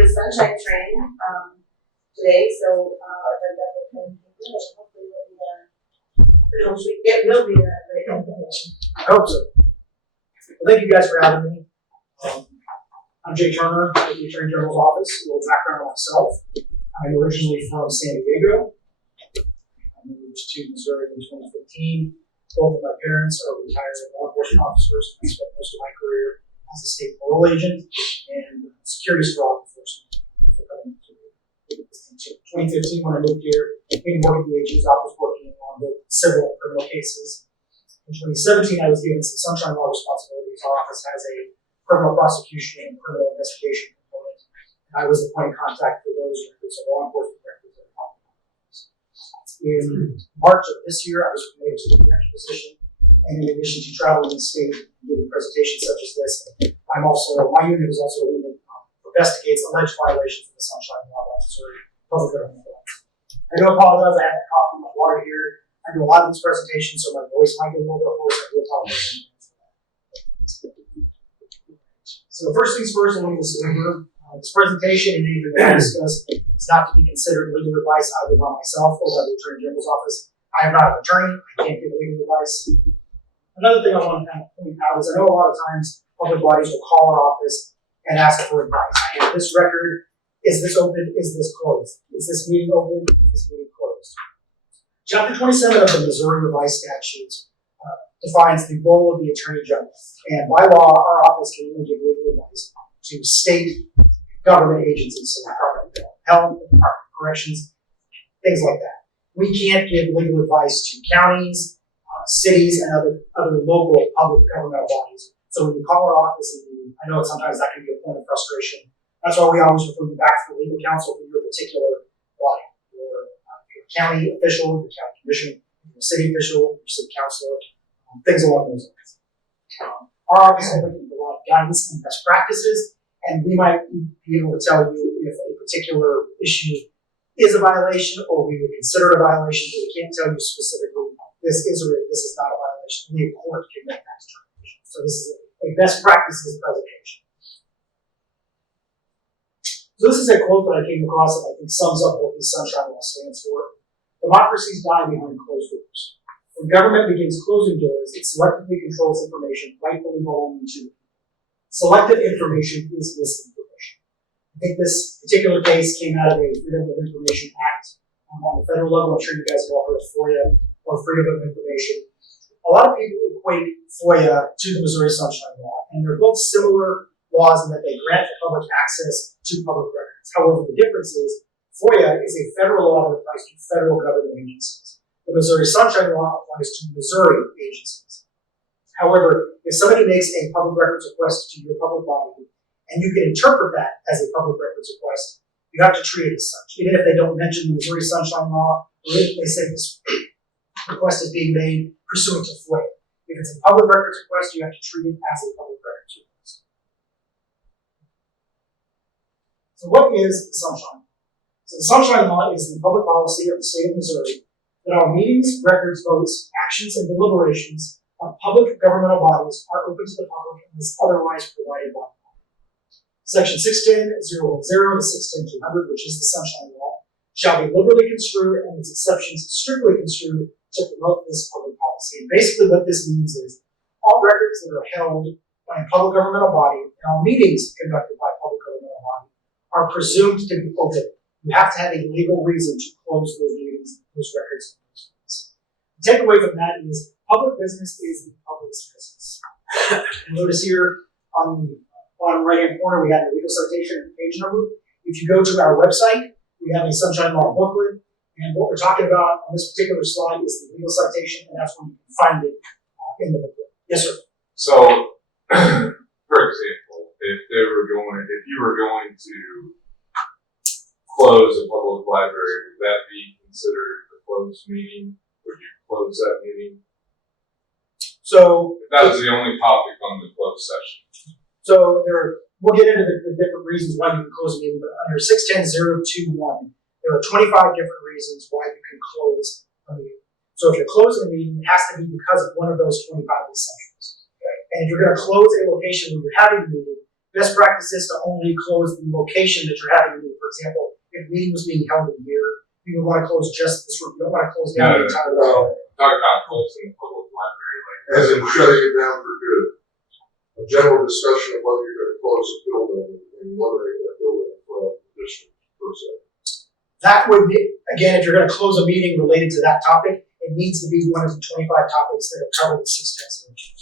the sunshine train today, so I got the pen here, and hopefully it will be a great information. I hope so. Well, thank you guys for having me. I'm Jay Turner with the Attorney General's office. A little background on myself. I'm originally from San Diego. I moved to Missouri in 2015. Both of my parents are retired law enforcement officers. I spent most of my career as a state parole agent and securities fraud enforcement. In 2015, when I moved here, I came to work at the AG's office working on both civil and criminal cases. In 2017, I was given some sunshine law responsibilities. Our office has a criminal prosecution and criminal investigation component. And I was the point of contact for those records, so law enforcement records that are popular. In March of this year, I was promoted to the director position. And in addition to traveling the state and giving presentations such as this, my unit is also a unit that investigates alleged violations of the sunshine law by Missouri public government laws. I do apologize, I have a coffee and my water here. I do a lot of these presentations, so my voice might get a little bit hoarse. I do apologize. So first things first, I want to disclaimer. This presentation and anything that I discuss is not to be considered legal advice either by myself or by the Attorney General's office. I am not an attorney. I can't give legal advice. Another thing I want to kind of point out is I know a lot of times public bodies will call our office and ask for advice. I have this record. Is this open? Is this closed? Is this meeting open? Is this meeting closed? Chapter 27 of the Missouri Revised Statutes defines the role of the Attorney General. And by law, our office can only give legal advice to state government agencies, so Department of Health, Department of Corrections, things like that. We can't give legal advice to counties, cities, and other local public governmental bodies. So when you call our office, and I know sometimes that can be a point of frustration. That's why we always refer you back to the legal counsel for your particular body. Your county official, your county commission, your city official, your city councilor, things along those lines. Our office can provide guidance and best practices, and we might be able to tell you if a particular issue is a violation or we would consider it a violation, but we can't tell you specifically this is or this is not a violation. Only a court can make that determination. So this is a best practices presentation. So this is a quote that I came across that I think sums up what the Sunshine Law stands for. Democracies die behind closed doors. When government begins closing doors, it selectively controls information rightfully belonging to it. Selective information is misinformation. I think this particular case came out of a Freedom of Information Act on the federal level. I'm sure you guys have all heard of FOIA or Freedom of Information. A lot of people equate FOIA to the Missouri Sunshine Law, and they're both similar laws in that they grant the public access to public records. However, the difference is FOIA is a federal law that applies to federal government agencies. The Missouri Sunshine Law applies to Missouri agencies. However, if somebody makes a public records request to your public body, and you can interpret that as a public records request, you have to treat it as such. Even if they don't mention the Missouri Sunshine Law, or if they say this request is being made pursuant to FOIA. If it's a public records request, you have to treat it as a public records request. So what is the Sunshine Law? So the Sunshine Law is the public policy of the state of Missouri that all meetings, records, votes, actions, and deliberations of public governmental bodies are open to the public unless otherwise provided by law. Section 610.010 to 610.200, which is the Sunshine Law, shall be liberally construed and its exceptions strictly construed to promote this public policy. And basically what this means is all records that are held by a public governmental body and all meetings conducted by a public governmental body are presumed to be open. You have to have a legal reason to close those meetings, those records, and those things. The takeaway from that is public business is the public's business. Notice here on the bottom right-hand corner, we have the legal citation and page number. If you go to our website, we have a Sunshine Law booklet, and what we're talking about on this particular slide is the legal citation, and that's where you can find it in the booklet. Yes, sir. So, for example, if you were going to close a public library, would that be considered a closed meeting? Would you close that meeting? So if that was the only topic on the closed session. So we'll get into the different reasons why you can close a meeting, but under 610.021, there are 25 different reasons why you can close a meeting. So if you're closing a meeting, it has to be because of one of those 25 exceptions. Okay. And if you're going to close a location where you're having a meeting, best practice is to only close the location that you're having a meeting. For example, if a meeting was being held in here, you would want to close just this room. You don't want to close down the entire library. Talk about closing the public library, like. As in shutting it down for good. A general discussion of whether you're going to close a building and eliminate that building from the district per se. That would be, again, if you're going to close a meeting related to that topic, it needs to be one of the 25 topics that are covered in 610 solutions.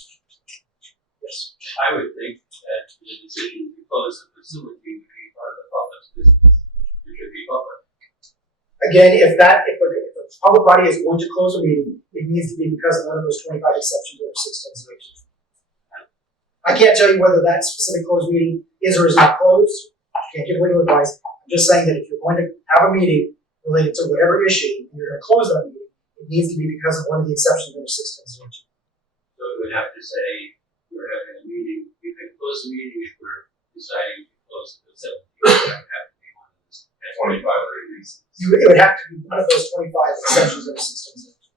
Yes. I would think that the decision to close the facility would be part of the public's business. It should be public. Again, if the public body is going to close a meeting, it needs to be because of one of those 25 exceptions or 610 solutions. I can't tell you whether that specific closed meeting is or is not closed. I can't give legal advice. I'm just saying that if you're going to have a meeting related to whatever issue and you're going to close that meeting, it needs to be because of one of the exceptions under 610 solutions. So it would have to say, we're having a meeting, you can close the meeting if we're deciding to close the facility. It would have to be one of those 25 reasons. It would have to be one of those 25 exceptions under 610 solutions.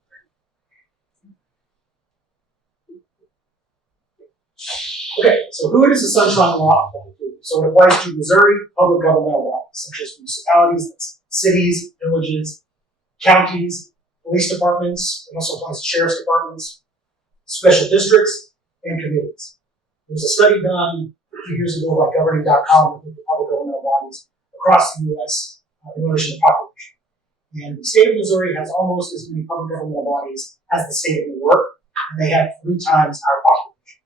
Okay, so who does the Sunshine Law apply to? So it applies to Missouri public governmental bodies, such as municipalities, that's cities, villages, counties, police departments. It also applies to sheriff's departments, special districts, and committees. There was a study done a few years ago by governing.com looking at public governmental bodies across the U.S. In relation to population. And the state of Missouri has almost as many public governmental bodies as the state of New York, and they have 3 times our population.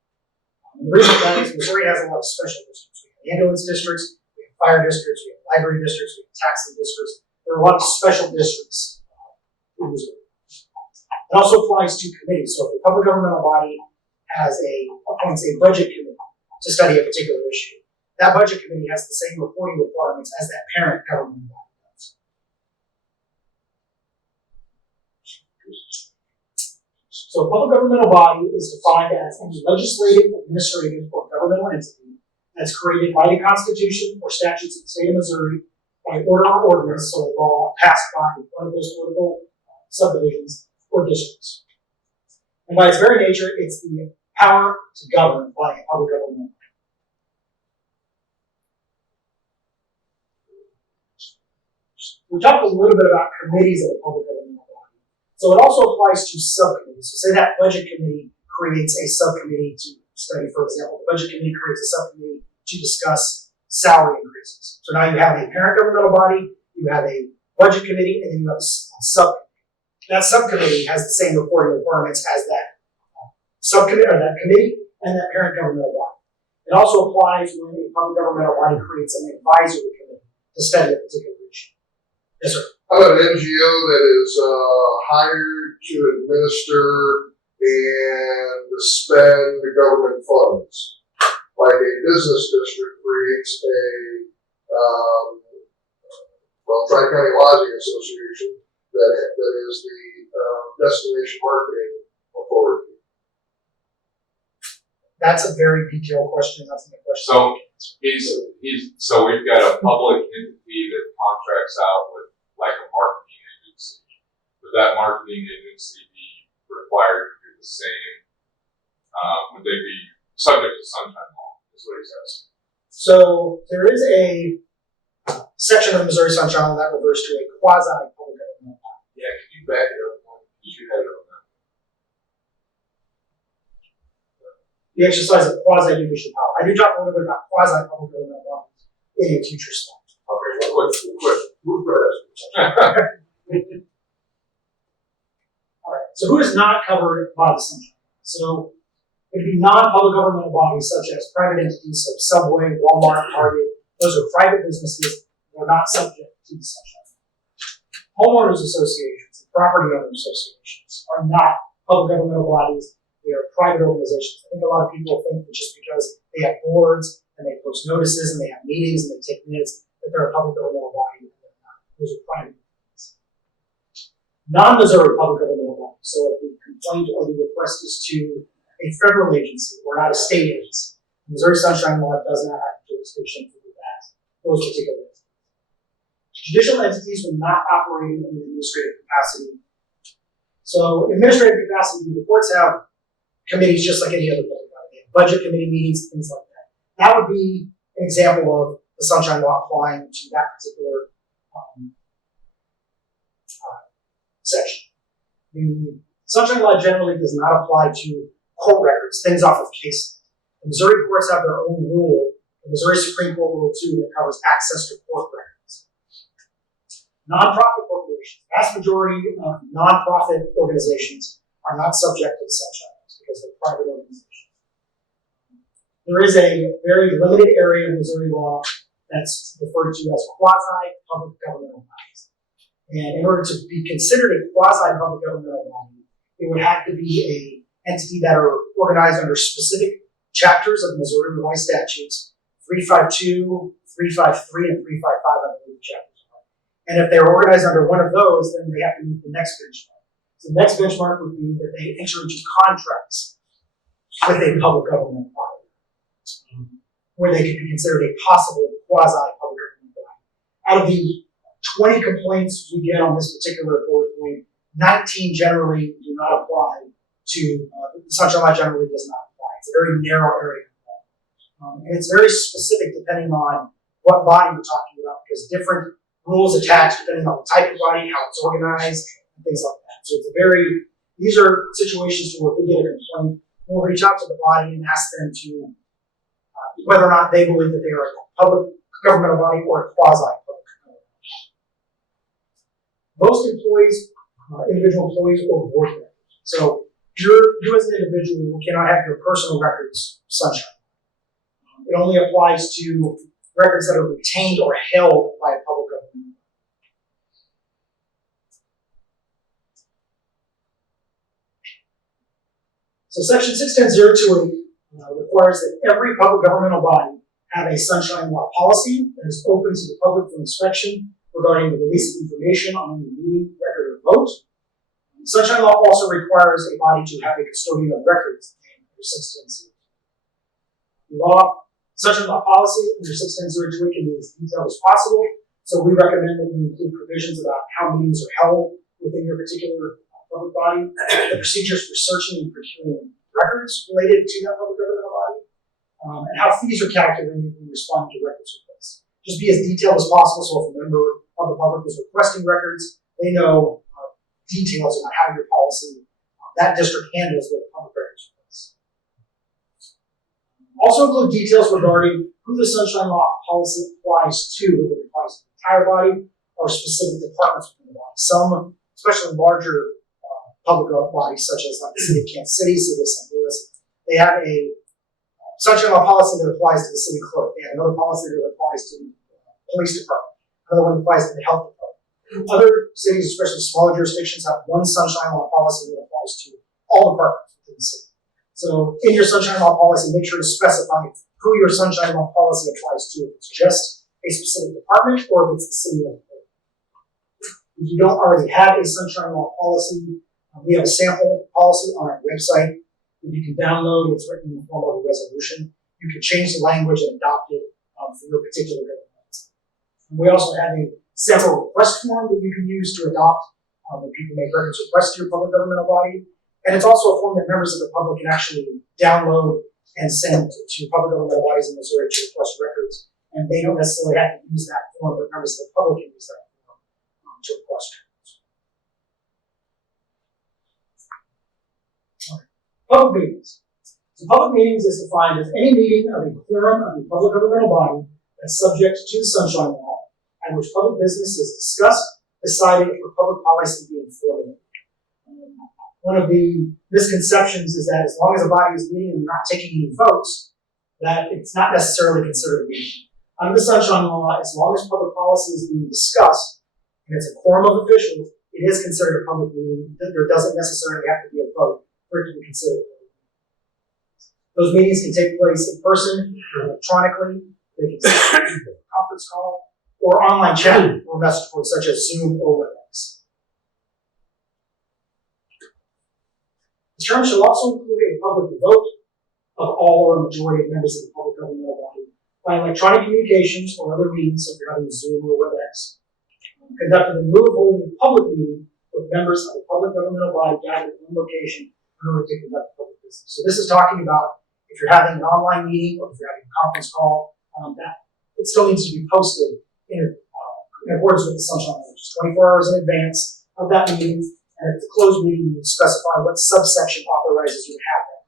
And the reason for that is Missouri has a lot of special districts. We have ambulance districts, we have fire districts, we have library districts, we have taxing districts. There are a lot of special districts in Missouri. It also applies to committees. So if a public governmental body appoints a budget committee to study a particular issue, that budget committee has the same reporting requirements as that parent governmental body does. So a public governmental body is defined as any legislative, administrative, or governmental entity that's created by the Constitution or statutes of the state of Missouri by order or ordinance, so a law passed by one of those political subdivisions or districts. And by its very nature, it's the power to govern by a public governmental body. We talked a little bit about committees of a public governmental body. So it also applies to subcommittees. So say that budget committee creates a subcommittee to study, for example, the budget committee creates a subcommittee to discuss salary increases. So now you have a parent governmental body, you have a budget committee, and then you have a subcommittee. That subcommittee has the same reporting requirements as that subcommittee or that committee and that parent governmental body. It also applies when a public governmental body creates an advisory committee to study a particular issue. Yes, sir. How about an NGO that is hired to administer and spend the government funds? Like a business district creates a, Tri-County Lodging Association that is the destination marketing authority. That's a very detailed question. That's a good question. So we've got a public entity that contracts out with like a marketing agency. Would that marketing agency be required to do the same? Would they be subject to sunshine law? Is what he's asking. So there is a section of Missouri Sunshine Law that refers to a quasi-public governmental body. Yeah, can you back it up? Because you had it on that. The exercise of quasi-judicial power. I do talk a little bit about quasi-public governmental bodies in a future slide. Okay, quick. All right. So who is not covered by the Sunshine Law? So it would be non-public governmental bodies such as private entities, so Subway, Walmart, Target. Those are private businesses that are not subject to the Sunshine Law. Homeowners associations and property owner associations are not public governmental bodies. They are private organizations. I think a lot of people think that just because they have boards and they post notices and they have meetings and they take minutes, that they're a public governmental body. They're not. Those are private entities. Non-Missouri public governmental bodies. So if the complaint or the request is to a federal agency or not a state agency, the Missouri Sunshine Law does not have jurisdiction to do that. Those particular entities. Judicial entities will not operate in an administrative capacity. So administrative capacity, the courts have committees just like any other public body. They have budget committee meetings, things like that. That would be an example of the Sunshine Law applying to that particular section. The Sunshine Law generally does not apply to court records, things off of case. The Missouri courts have their own rule, the Missouri Supreme Court Rule 2, that covers access to court records. Nonprofit corporations, vast majority of nonprofit organizations are not subject to the Sunshine Law because they're private organizations. There is a very limited area of Missouri law that's referred to as quasi-public governmental bodies. And in order to be considered a quasi-public governmental body, it would have to be an entity that are organized under specific chapters of Missouri revised statutes, 352, 353, and 355, I believe the chapters are. And if they're organized under one of those, then they have to meet the next benchmark. So the next benchmark would be that they enter into contracts with a public government body, where they could be considered a possible quasi-public government body. Out of the 20 complaints we get on this particular bullet point, 19 generally do not apply to, the Sunshine Law generally does not apply. It's a very narrow area. And it's very specific depending on what body we're talking about, because different rules attach depending on the type of body, how it's organized, and things like that. So it's these are situations where we get a complaint, we'll reach out to the body and ask them to, whether or not they believe that they are a public governmental body or a quasi-public governmental body. Most employees, individual employees or board members. So you as an individual cannot have your personal records sunshine. It only applies to records that are retained or held by a public government. So section 610.028 requires that every public governmental body have a Sunshine Law policy that is open to the public for inspection regarding the release of information on any meeting, record, or vote. Sunshine Law also requires a body to have a custodian of records under 610.0. The Sunshine Law policy under 610.028 can be as detailed as possible, so we recommend that you include provisions about how meetings are held within your particular public body, the procedures for searching and procuring records related to that public governmental body, and how fees are calculated when responding to records requests. Just be as detailed as possible, so if a member of the public is requesting records, they know details about how your policy, that district handles their public records requests. Also include details regarding who the Sunshine Law policy applies to, whether it applies to the entire body or specific departments within the body. Some, especially larger public bodies, such as like the City of Kansas City, City of St. Louis, they have a Sunshine Law policy that applies to the city clerk. They have another policy that applies to the police department. Another one applies to the health department. Other cities, especially smaller jurisdictions, have one Sunshine Law policy that applies to all departments within the city. So in your Sunshine Law policy, make sure to specify who your Sunshine Law policy applies to, if it's just a specific department or if it's the city as a whole. If you don't already have a Sunshine Law policy, we have a sample policy on our website that you can download. It's written in the form of a resolution. You can change the language and adopt it for your particular government. We also have a sample request form that you can use to adopt when people make records requests to your public governmental body. And it's also a form that members of the public can actually download and send to public governmental bodies in Missouri to request records. And they don't necessarily have to use that form, but members of the public can use that form to request records. Public meetings. So public meetings is defined as any meeting of a quorum of a public governmental body that's subject to the Sunshine Law, at which public business is discussed, decided, or public policy being formulated. One of the misconceptions is that as long as a body is meeting and not taking any votes, that it's not necessarily considered a meeting. Under the Sunshine Law, as long as public policy is being discussed and it's a quorum of officials, it is considered a public meeting. There doesn't necessarily have to be a vote for it to be considered. Those meetings can take place in person or electronically. They can take place in a conference call or online chat or message boards such as Zoom or WebEx. The term shall also include a public vote of all or a majority of members of the public governmental body by electronic communications or other means, so if you're having Zoom or WebEx, conducted in lieu of holding a public meeting with members of the public governmental body gathered in one location in order to conduct public business. So this is talking about if you're having an online meeting or if you're having a conference call, that it still needs to be posted in accordance with the sunshine law, just 24 hours in advance of that meeting. And at the closed meeting, you specify what subsection authorizes you to have that.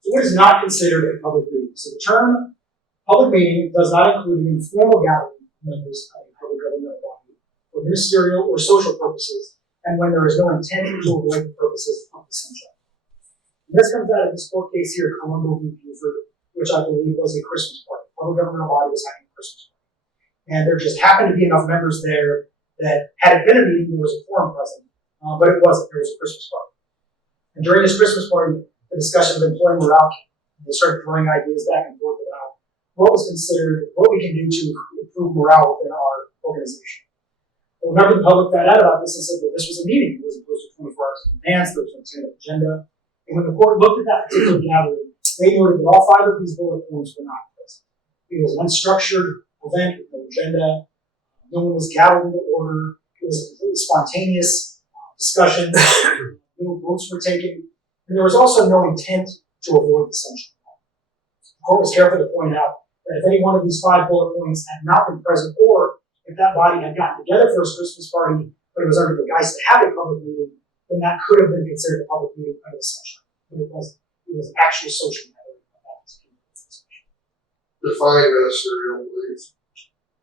So what is not considered a public meeting? So the term public meeting does not include an informal gathering of members of a public governmental body for ministerial or social purposes, and when there is no intent to avoid the purposes of the sunshine. And this comes out of this court case here, Colombo v. Buford, which I believe was a Christmas party. The public governmental body was having a Christmas party. And there just happened to be enough members there that had it been a meeting, there was a quorum present, but it wasn't. There was a Christmas party. And during this Christmas party, the discussion of employee morale came. They started throwing ideas back and forth about what was considered, what we can do to improve morale within our organization. Well, a member of the public found out about this and said, well, this was a meeting. It was posted 24 hours in advance. There was no tentative agenda. And when the court looked at that particular gathering, they noted that all 5 of these bullet points were not present. It was an unstructured event with no agenda. No one was gathered into order. It was a completely spontaneous discussion. No votes were taken. And there was also no intent to avoid the sunshine law. The court was careful to point out that if any one of these 5 bullet points had not been present, or if that body had gotten together for a Christmas party, but it was under the guise to have a public meeting, then that could have been considered a public meeting under the sunshine law. But it wasn't. It was actual social gathering of that particular organization. Define ministerial, please.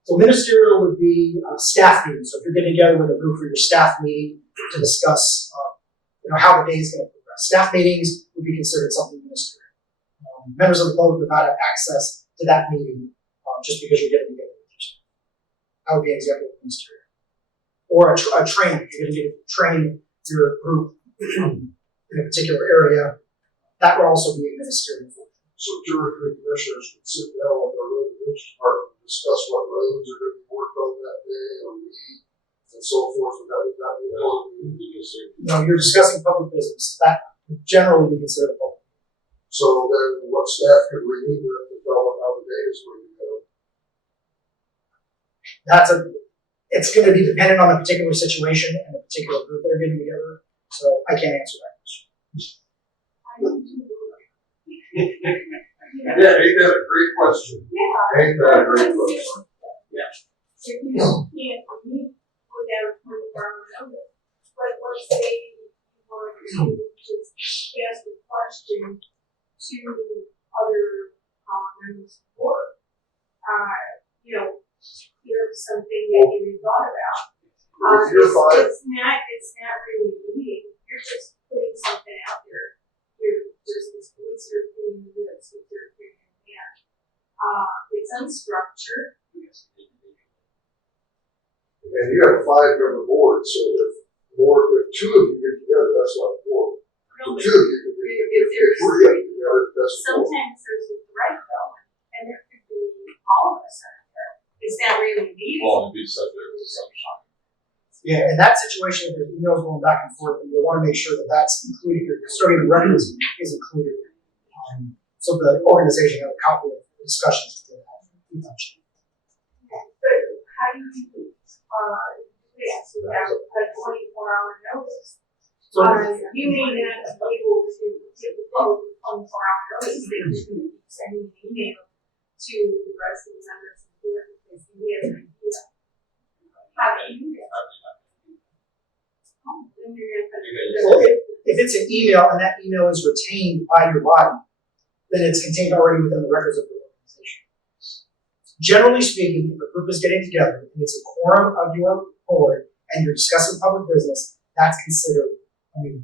So ministerial would be staff meetings. So if you're getting together with a group for your staff meeting to discuss, how the day is going to progress. Staff meetings would be considered something ministerial. Members of the public would not have access to that meeting just because you're getting together with yourself. That would be an example of ministerial. Or a training. If you're going to train your group in a particular area, that would also be a ministerial function. So 2 or 3 commissioners could sit down with our road and bridge department and discuss what roads are going to be worked on that day or week and so forth, and that would not be a public meeting. No, you're discussing public business. That would generally be considered a public. So then what staff could we meet with to tell them how the day is going to go? It's going to be dependent on the particular situation and the particular group that are getting together. So I can't answer that question. Yeah, ain't that a great question? Yeah. Ain't that a great question? Yeah. If you can't meet without 24-hour notice, but let's say you want to just ask a question to other members of the board, here's something that you thought about. It's not really a meeting. You're just putting something out there. You're just what's your opinion of this, what's your opinion of that. It's unstructured. And you have a 5-member board, so if 2 of you get together, that's not 4. No, So 2 of you can if if 3 get together, that's 4. sometimes there's a threat though, and there could be all of us out there. It's not really a meeting. Well, it'd be subject to sunshine. Yeah, in that situation, if there's emails going back and forth, you'll want to make sure that that's included, your custodian records is included. So the organization has a copy of the discussions that they have. But how do you, yes, without a 24-hour notice? So, You may not be able to give the public 24-hour notice, they just send an email to the rest of the members of the board because he has an idea. How do you do that? well, if it's an email and that email is retained by your body, then it's contained already within the records of the organization. Generally speaking, if a group is getting together and it's a quorum of your board and you're discussing public business, that's considered a meeting.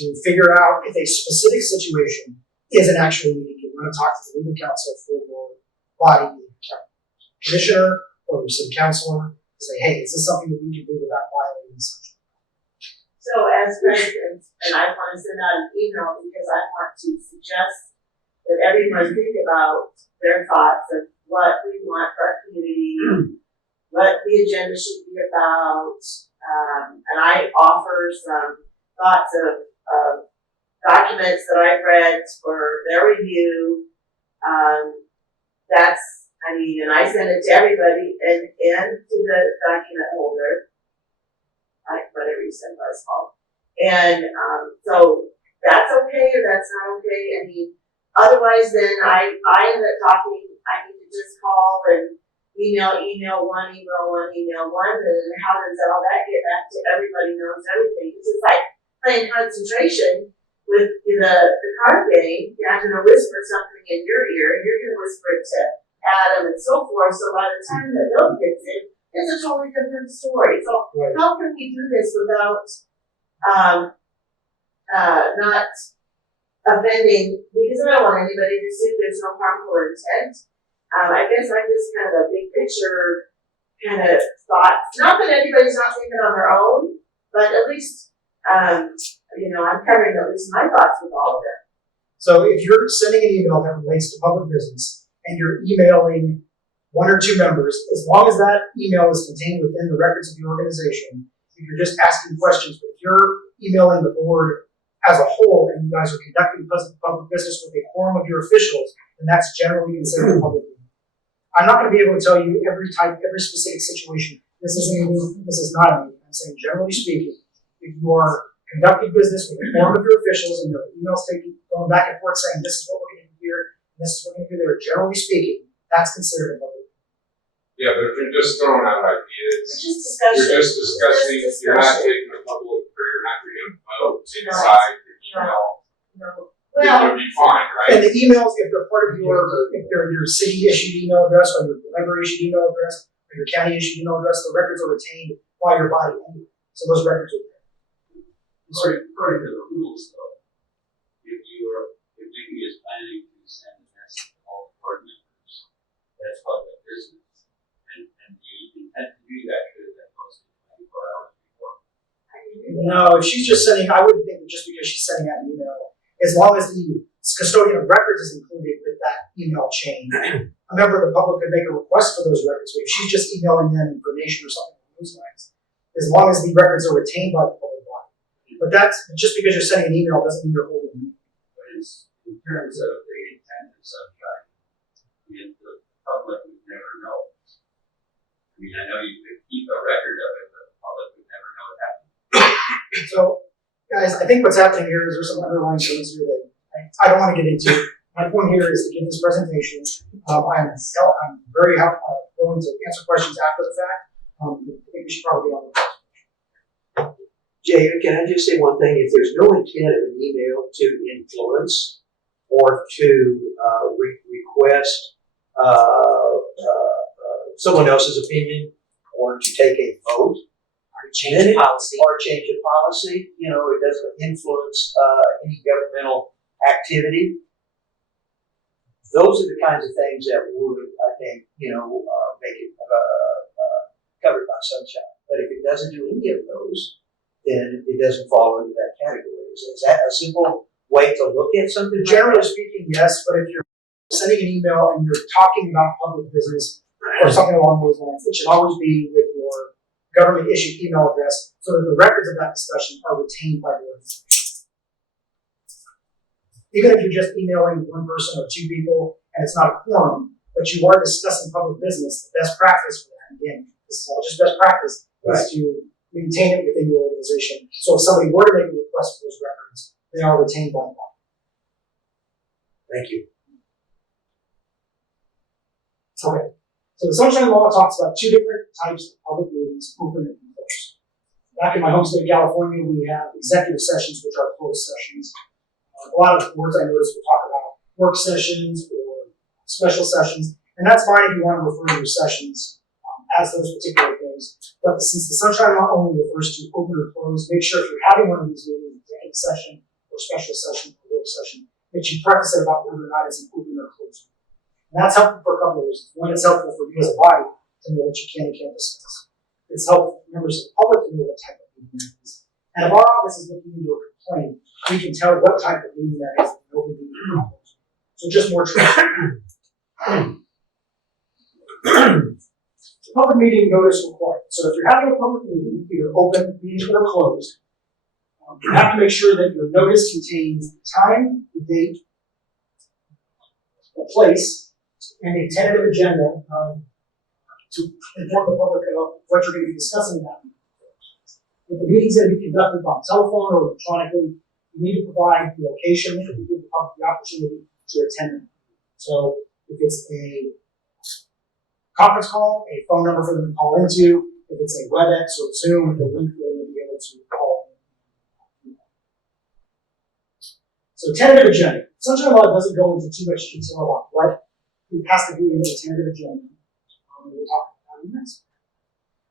To figure out if a specific situation is an actual meeting, you want to talk to the legal counsel for your body, your commissioner or your city councilor, to say, hey, is this something that we can do without violating such? So as president, and I want to send out an email because I want to suggest that everyone think about their thoughts of what we want for our community, what the agenda should be about, and I offer some thoughts of documents that I've read for their review. And I send it to everybody and to the document holder, whatever you send us all. And so that's okay or that's not okay. I mean, otherwise then I end up talking, I need to just call and email one, and then how does all that get back to everybody knows everything? It's just like playing concentration with the card game. I'm gonna whisper something in your ear, and you're gonna whisper it to Adam and so forth. So by the time the bill gets in, it's a totally different story. So Right. how can we do this without not offending? Because I don't want anybody to see there's no harmful intent. I guess I'm just kind of a big picture kind of thought. Not that anybody's not thinking on their own, but at least I'm covering at least my thoughts with all of it. So if you're sending an email that relates to public business and you're emailing one or two members, as long as that email is contained within the records of the organization, if you're just asking questions, but if you're emailing the board as a whole and you guys are conducting public business with a quorum of your officials, then that's generally considered a public meeting. I'm not going to be able to tell you every specific situation. This is a meeting, this is not a meeting. I'm saying generally speaking, if you are conducting business with a quorum of your officials and your emails going back and forth saying this is what we're going to do here, and this is what we're going to do there, generally speaking, that's considered a public meeting. Yeah, but if you're just throwing out It's ideas, just discussion. you're just discussing, you're not taking a public, or you're not taking a vote inside the email, it would be fine, right? And the emails, if they're part of if they're your city issued email address, or your library issued email address, or your county issued email address, the records are retained by your body anyway. So those records are there. According to the rules though, if Vicky is planning to send a message to all the board members, that's public business. And the intent to do that should have been posted 24 hours before. No, if she's just sending, I wouldn't think that just because she's sending out an email, as long as the custodian of records is included with that email chain, a member of the public could make a request for those records. But if she's just emailing them information or something along those lines, as long as the records are retained by the public body. But that's just because you're sending an email doesn't mean you're holding a meeting. But it's in terms of the intent of sunshine, the public would never know. I mean, I know you could keep a record of it, but the public would never know what happened. So, guys, I think what's happening here is there's some underlying things here that I don't want to get into. My point here is to give this presentation. I'm very willing to answer questions after the fact. I think we should probably get on with this. Jay, can I just say one thing? If there's no intent of an email to influence or to request someone else's opinion or to take a vote, or change a policy, it doesn't influence any governmental activity. Those are the kinds of things that would, I think, make it covered by sunshine. But if it doesn't do any of those, then it doesn't fall into that category. Is that a simple way to look at something? Generally speaking, yes, but if you're sending an email and you're talking about public business or something along those lines, it should always be with your government issued email address so that the records of that discussion are retained by the organization. Even if you're just emailing one person or two people and it's not a quorum, but you are discussing public business, the best practice for that, again, this is all just best practice, is to maintain it within your organization. So if somebody were to make a request for those records, they are retained by the body. Thank you. Okay. So the Sunshine Law talks about two different types of public meetings, open and closed. Back in my home state of California, we have executive sessions, which are closed sessions. A lot of boards I noticed will talk about work sessions or special sessions, and that's fine if you want to refer to your sessions as those particular things. But since the Sunshine Law only refers to open or closed, make sure if you're having one of these meetings, executive session or special session or work session, that you preface it about whether or not it's an open or closed. And that's helpful for a couple of reasons. One, it's helpful for you as a body to know what you can and can't discuss. It's helpful for members of the public to know what type of meeting that is. And if our office is looking into a complaint, we can tell what type of meeting that is, an open meeting or not. So just more transparent. Public meeting notice required. So if you're having a public meeting, either open meeting or closed, you have to make sure that your notice contains the time, the date, the place, and a tentative agenda to inform the public of what you're going to be discussing in that meeting. If the meeting's going to be conducted by telephone or electronically, you You need to provide the location and give the public the opportunity to attend. So if it's a conference call, a phone number for them to call into, if it's a WebEx or Zoom, the link for them to be able to call in. So tentative agenda. Sunshine Law doesn't go into too much detail about what it has to be in the tentative agenda. We'll talk about it next.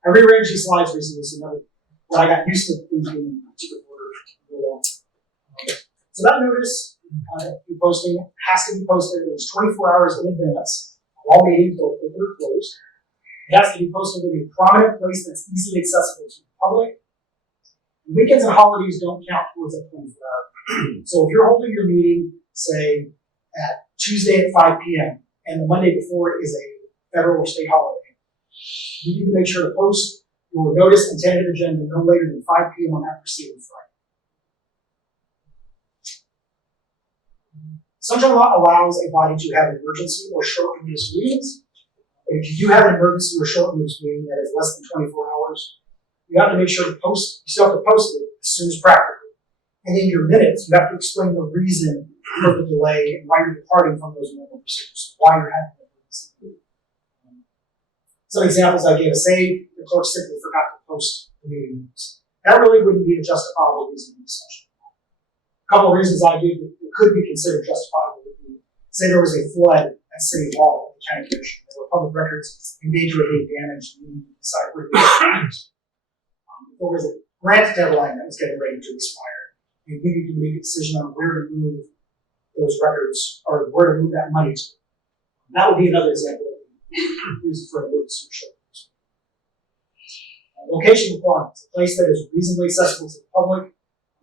I rearranged these slides recently, so now I got used to things being in particular order. So that notice posting has to be posted at least 24 hours in advance of all meetings, both open or closed. It has to be posted in a prominent place that's easily accessible to the public. Weekends and holidays don't count towards that 24 hours. So if you're holding your meeting, say, at Tuesday at 5 p.m., and the Monday before is a federal or state holiday, you need to make sure to post your notice and tentative agenda no later than 5 p.m. on that preceding Friday. Sunshine Law allows a body to have emergency or short notice meetings. But if you do have an emergency or short notice meeting that is less than 24 hours, you have to make sure to post, you still have to post it as soon as practical. And in your minutes, you have to explain the reason for the delay and why you're departing from those normal procedures, why you're having an emergency meeting. Some examples I gave, say the clerk simply forgot to post the meeting notice. That really wouldn't be a justifiable reason in this session. A couple of reasons I gave that could be considered justifiable would be, say there was a flood at City Hall, the county commission, there were public records in danger of being damaged, and you decide where to go. There was a grant deadline that was getting ready to expire, and you needed to make a decision on where to move those records, or where to move that money to. That would be another example of used for emergency or short notice. Location requirements, a place that is reasonably accessible to the public.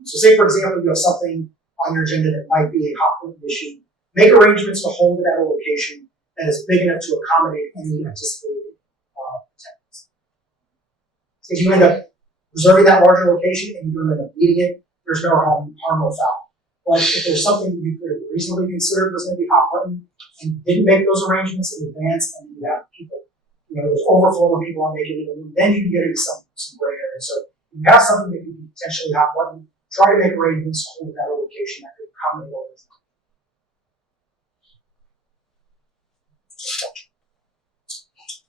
So say, for example, you have something on your agenda that might be a hot button issue. Make arrangements to hold it at a location that is big enough to accommodate any anticipated attendance. If you end up reserving that larger location and you don't end up needing it, there's no harm or foul. But if there's something you could have reasonably considered was going to be hot button and didn't make those arrangements in advance, and you have people, there's overflow of people on making it, then you can get into some gray area. So if you have something that could be potentially hot button, try to make arrangements to hold that location that could accommodate all this.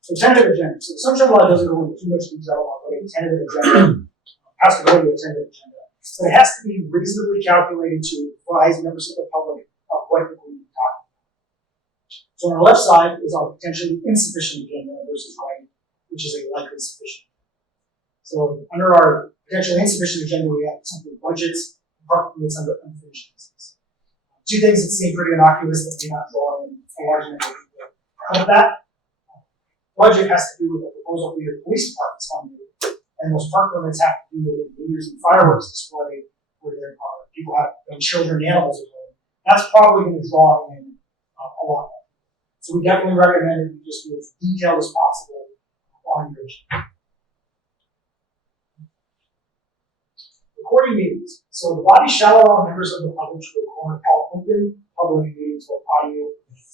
So tentative agenda. So Sunshine Law doesn't go into too much detail about what a tentative agenda has to go to a tentative agenda. But it has to be reasonably calculated to advise members of the public of what we're going to be talking about. So on our left side is our potentially insufficient agenda versus right, which is a likely sufficient. So under our potentially insufficient agenda, we have something budgets, park permits under unfinished business. Two things that seem pretty innocuous that may not draw in a large number of people. Out of that, budget has to do with a proposal for your police department's funding, and those park permits have to do with New Year's and fireworks display where there are people have children and animals at home. That's probably going to draw in a lot more. So we definitely recommend that you just be as detailed as possible on your agenda. Recording meetings. So the body shall allow members of the public to record all open public meetings, both audio and video.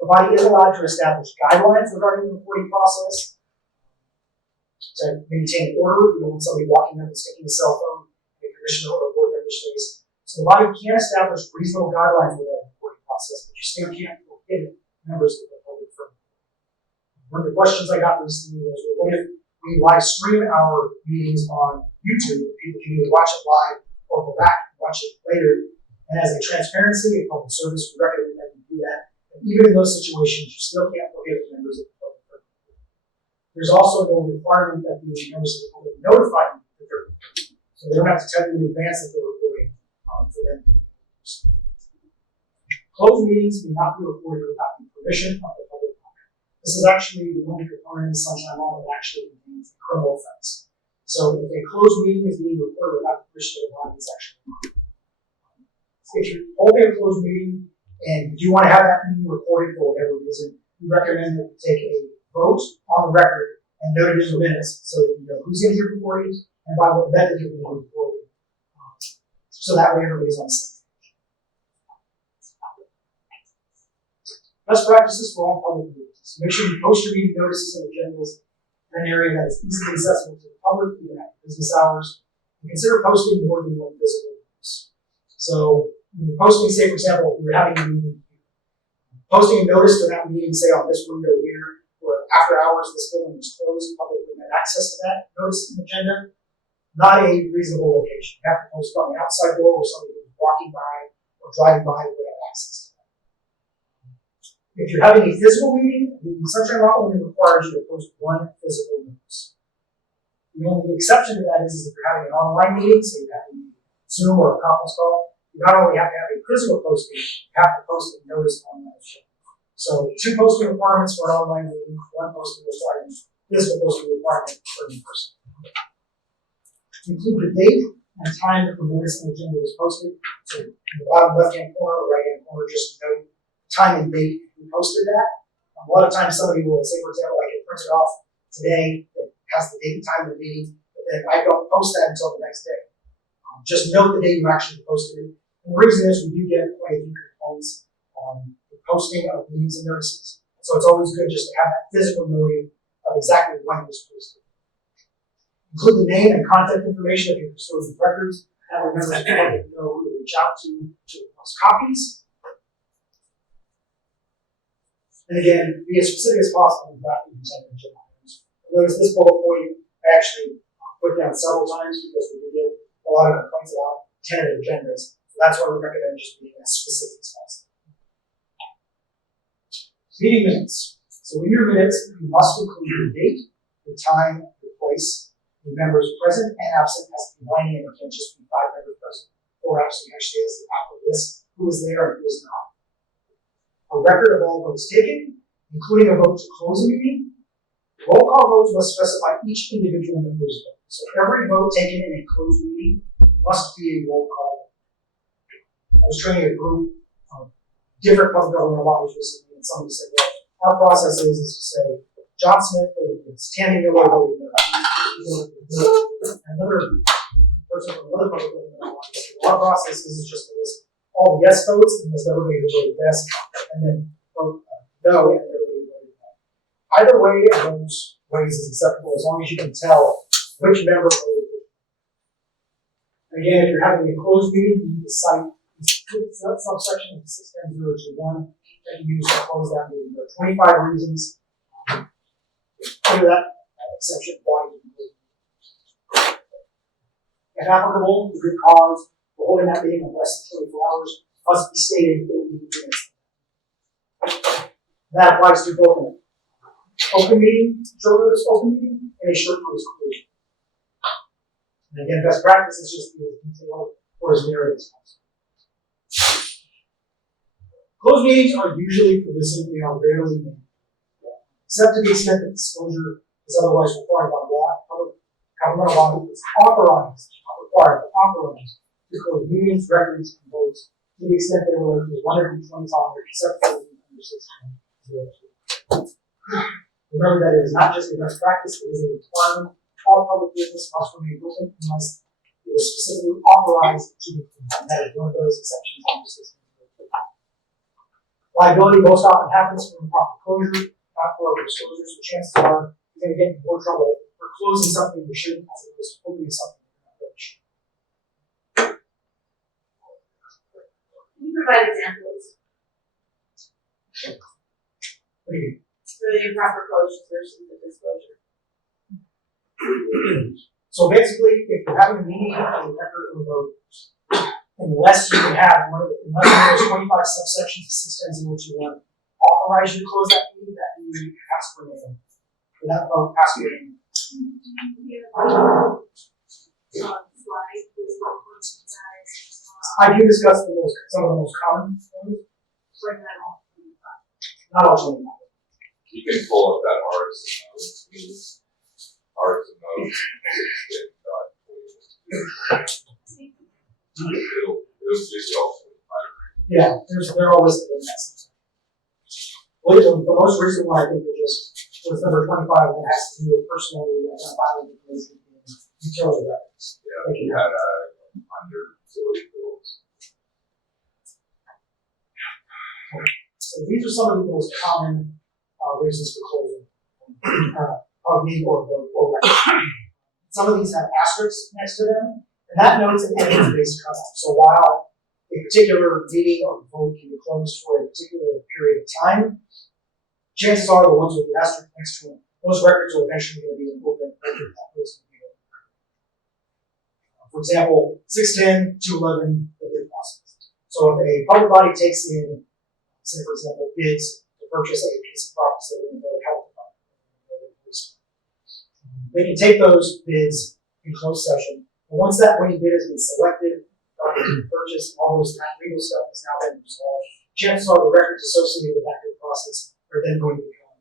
The body is allowed to establish guidelines regarding the recording process to maintain order. You don't want somebody walking up and sticking a cell phone in a commissioner or a board member's face. So the body can establish reasonable guidelines for that recording process, but you still can't prohibit members of the public from. One of the questions I got recently was, well, what if we live stream our meetings on YouTube? People can either watch it live or go back and watch it later. And as a transparency and public service, we recommend that you do that. And even in those situations, you still can't prohibit members of the public. There's also no requirement that the members of the public notify them that they're recording. So they don't have to tell you in advance that they're recording for them. Closed meetings may not be recorded without the permission of the public. This is actually the only component in the Sunshine Law that actually contains a criminal offense. So if a closed meeting is being recorded without the permission of the body, it's actually wrong. If you're holding a closed meeting and you want to have that meeting recorded for whatever reason, we recommend that you take a vote on the record and note it in the minutes so that you know who's going to be recording and by what method you're going to be recording. So that way everybody's on the same page. Best practices for all public meetings. Make sure you post your meeting notices and agendas in an area that is easily accessible to the public, even after business hours. And consider posting more than one physical notice. So when you're posting, say for example, if you're having a meeting, posting a notice to that meeting, say on this window here, where after hours this building is closed, public would have access to that notice and agenda, not a reasonable location. You have to post it on the outside door where somebody who's walking by or driving by would have access to that. If you're having a physical meeting, the Sunshine Law only requires you to post one physical notice. The only exception to that is if you're having an online meeting, say you're having Zoom or a conference call, you not only have to have a physical posting, you have to post a notice on that show. So 2 posting requirements for an online meeting, 1 posting requirement, physical posting requirement for an in-person. Include the date and time that the notice and agenda was posted. So in the bottom left-hand corner or right-hand corner, just note the time and date you posted that. A lot of times somebody will say, for example, I get printed off today that has the date and time of the meeting, but then I don't post that until the next day. Just note the day you actually posted it. And the reason is we do get quite a few complaints on the posting of meetings and notices. So it's always good just to have that physical noting of exactly when it was posted. Include the name and contact information of your custodian records. That way members of the public know who to reach out to request copies. And again, be as specific as possible in drafting consent agenda items. Notice this bullet point I actually put down several times because we get a lot of complaints about tentative agendas. So that's why we recommend just being as specific as possible. Meeting minutes. So in your minutes, you must include the date, the time, the place, the members present and absent has to be line in. It can't just be 5 members present or absent. Actually, has the actual list who is there and who is not. A record of all votes taken, including a vote to close a meeting. Roll call votes must specify each individual member's vote. So every vote taken in a closed meeting must be a roll call. I was training a group of different public government bodies recently, and somebody said, well, our process is to say, John Smith voted this, Tammy Miller voted this, another person from another public government body said, well, our process is just to list all the yes votes and list everybody who voted yes, and then vote no and everybody voted no. Either way of those ways is acceptable as long as you can tell which member voted which. And again, if you're having a closed meeting, you need to cite the subsection of 610.021 that you use to close that meeting. There are 25 reasons under that exception why you can close the meeting. If applicable, the good cause for holding that meeting in less than 24 hours must be stated in the meeting minutes. That applies to both an open meeting, short notice open meeting, and a short notice closure. And again, best practice is just to be as detailed or as narrow as possible. Closed meetings are usually permissive, they are rarely mandated. Except to the extent that disclosure is otherwise required by law, public governmental body is authorized, not required, but authorized to close meetings, records, and votes to the extent they relate to 125 except for the under 6.02. Remember that it is not just a best practice, it is a requirement. All public business must remain open unless it is specifically authorized to be closed. That is one of those exceptions under 6.02. Liability most often happens from improper closure, not for disclosure, so chances are you're going to get in more trouble for closing something you shouldn't as opposed to opening something you're not really should. Can you provide examples What do you mean? for the improper closures versus the disclosure? So basically, if you're having a meeting, a record of a vote, unless you can have unless there's 25 subsections of 610.021 authorize you to close that meeting has to remain. For that vote has to remain. I do discuss some of the most common ones. Not all 25. You can pull up that arts and modes. It'll give you all 25. Yeah, they're all listed in that section. Well, the most recent one I think was number 25 that has to do with personally identifying information in utility records. Yeah, you had under utility bills. So these are some of the most common reasons for closing of meeting or record. Some of these have asterisks next to them, and that notes an evidence-based cutoff. So while a particular meeting or vote can be closed for a particular period of time, chances are the ones with the asterisk next to them, those records are eventually going to be an open record. For example, 610, 211, the bid process. So if a public body takes in, say for example, bids to purchase a piece of property, say in the health department, they can take those bids in closed session. And once that winning bid has been selected, purchased, all those legal stuff has now been resolved. Chances are the records associated with that bid process are then going to become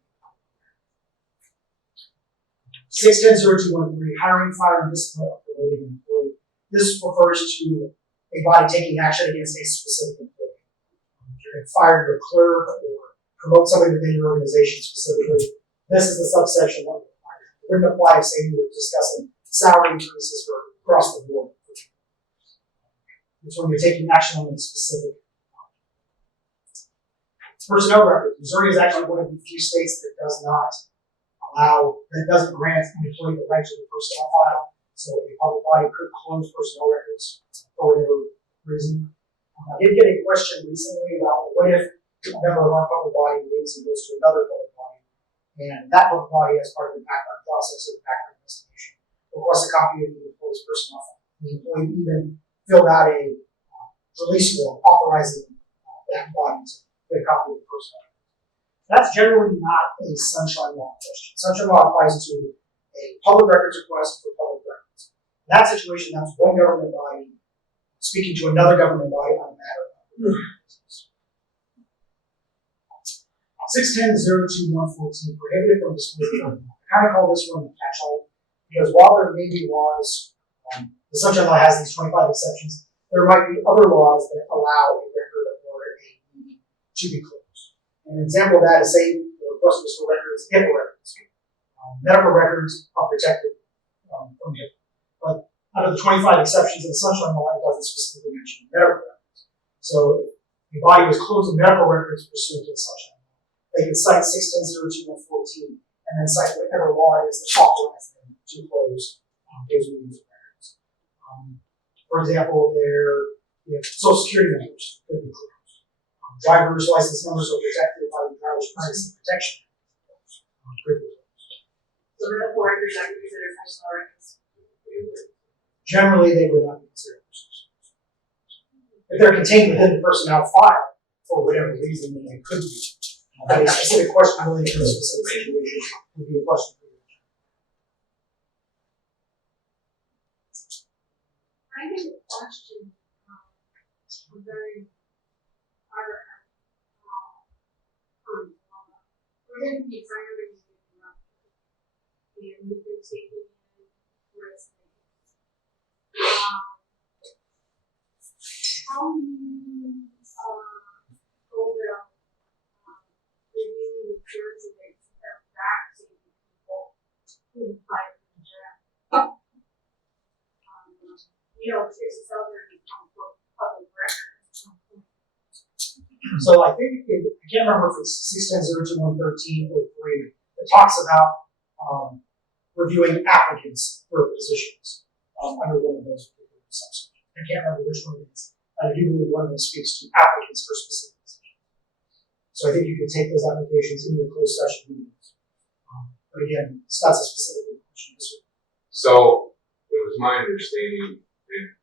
610-0213, hiring, firing, discipline, or promoting an employee. This refers to a body taking action against a specific employee. If you're going to fire your clerk or promote somebody within your organization specifically, this is the subsection that would apply. It wouldn't apply if, say, you were discussing salary increases for across the board. It's when you're taking action on a specific personnel record. Missouri is actually one of the few states that doesn't grant an employee the right to the personnel file. So a public body could close personnel records for whatever reason. I did get a question recently about what if a member of our public body leaves and goes to another public body, and that public body, as part of the background process or the background investigation, requests a copy of the employee's personnel file. The employee even filled out a release form authorizing that body to get a copy of the personnel. That's generally not a sunshine law question. Sunshine law applies to a public records request for public records. In that situation, that's one government body speaking to another government body on a matter of 610-02-114, prohibited from disclosure. I kind of call this one the catch-all, because while there may be laws, the Sunshine Law has these 25 exceptions, there might be other laws that allow a record or a meeting to be closed. An example of that is, say, the request was for records, HIPAA records. Medical records are protected from HIPAA. But out of the 25 exceptions of the Sunshine Law, it doesn't specifically mention medical records. So if the body was closing medical records pursuant to the Sunshine Law, they can cite 610-02-114 and then cite whatever law it is that authorizes them to close those meetings and records. For example, their Social Security numbers could be closed. Driver's license numbers are protected by the Driver's Privacy Protection Act. So medical records are considered personal records. Generally, they would not be considered personal records. If they're contained within the personnel file, for whatever reason, then they could be. But a specific question related to a specific situation would be a question for you. I have a question regarding our we're going to be firing and we've been taking in resumes. How do you go about reviewing the resumes of vaccine people who apply for the job? It's other public record. So I think, I can't remember if it's 610-02-113 or 3, that talks about reviewing applicants for positions under one of those particular sections. I can't remember which one it is. I do believe one of them speaks to applicants for specific positions. So I think you can take those applications in your closed session meetings. But again, it's not a specific question. So it was my understanding that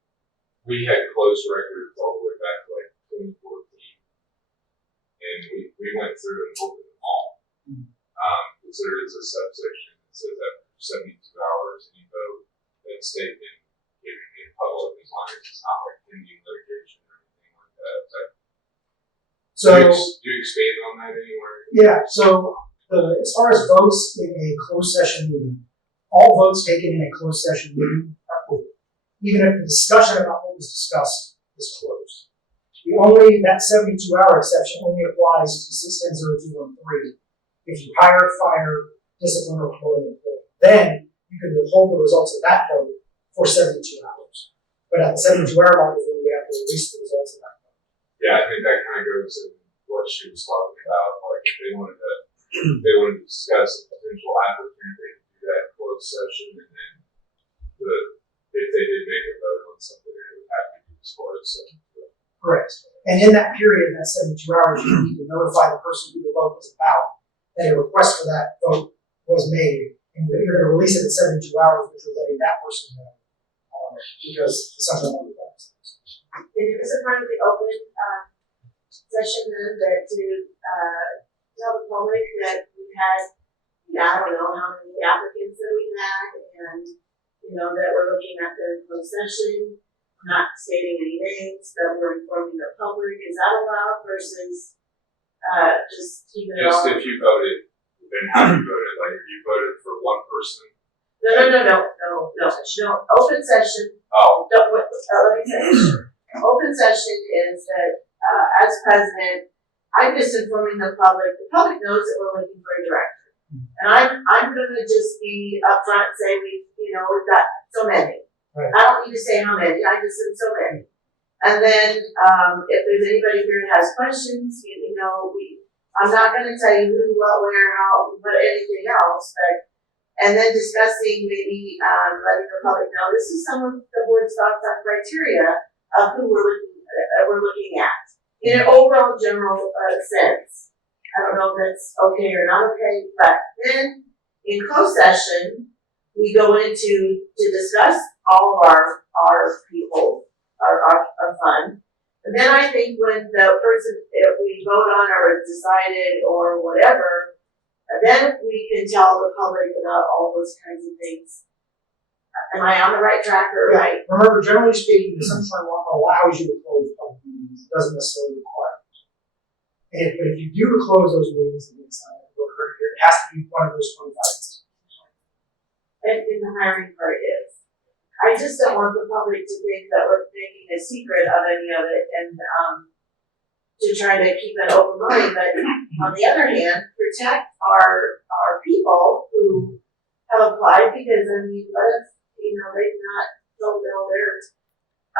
we had closed records all the way back to like 2014, and we went through and opened them all. Because there is a subsection that says after 72 hours, any vote that's taken given in public, as long as it's not like pending litigation or anything like that. So, do you expand on that anywhere? Yeah, so as far as votes in a closed session meeting, all votes taken in a closed session meeting are open, even if the discussion about what was discussed is closed. That 72-hour exception only applies to 610-02-13 if you hire, fire, discipline, or promote an employee. Then you can withhold the results of that vote for 72 hours. But at the 72-hour mark is when we have to release the results of that vote. Yeah, I think that kind of goes to what she was talking about. Like if they wanted to discuss a potential applicant, they could do that in closed session, and then if they did make a vote on something, it would have to be disclosed. Correct. And in that period, that 72 hours, you need to notify the person who the vote was about that a request for that vote was made, and you're going to release it in 72 hours, which is letting that person know, because someone will request. And it was a part of the open session then that to tell the public that we had, I don't know how many applicants that we had, and that we're looking at the closed session, not stating any names, that we're informing the public. Is that allowed versus just keeping it all? Just if you voted, then how you voted, like if you voted for one person. No. Open session. Oh. Let me finish. Open session is that, as president, I'm just informing the public. The public knows that we're looking for a director. And I'm gonna just be upfront and say we've got so many. Right. I don't need to say how many, I just said so many. And then, if there's anybody here who has questions, I'm not gonna tell you who, what, where, how, but anything else, and then discussing maybe, letting the public know, this is some of the board's thoughts on criteria of who we're looking at. In an overall general sense. I don't know if that's okay or not okay, but then in closed session, we go into to discuss all of our people, our fund. And then I think when the person, if we vote on or it's decided or whatever, then we can tell the public about all those kinds of things. Am I on the right track or right? Remember, generally speaking, the sunshine law allows you to close public meetings. It doesn't necessarily require it. But if you do close those meetings, it has to be one of those 25 days. And in the hiring part is. I just don't want the public to think that we're making a secret of any of it and to try to keep an open mind. But on the other hand, protect our people who have applied, because let us, they've not told all their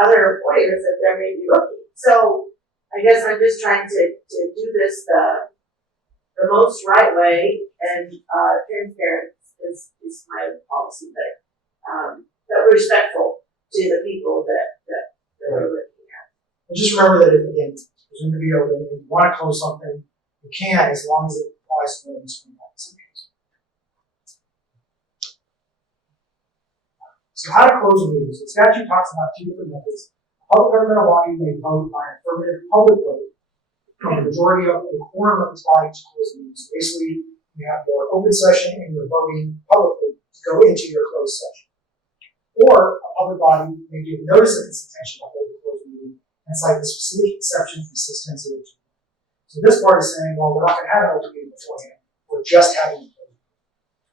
other employers that they may be looking. So I guess I'm just trying to do this the most right way, and transparent is my policy, but respectful to the people that we're looking at. And just remember that, again, there's going to be open. If you want to close something, you can, as long as it applies to more than 25 days. So how to close meetings? The statute talks about two different methods. A public governmental body may vote by affirmative public vote from the majority of a quorum of its body to close the meeting. So basically, you have your open session and you're voting publicly to go into your closed session. Or a public body may give notice of its intention to hold a closed meeting and cite the specific exception from 610-02. So this part is saying, well, we're not going to have an open meeting beforehand. We're just having a closed meeting.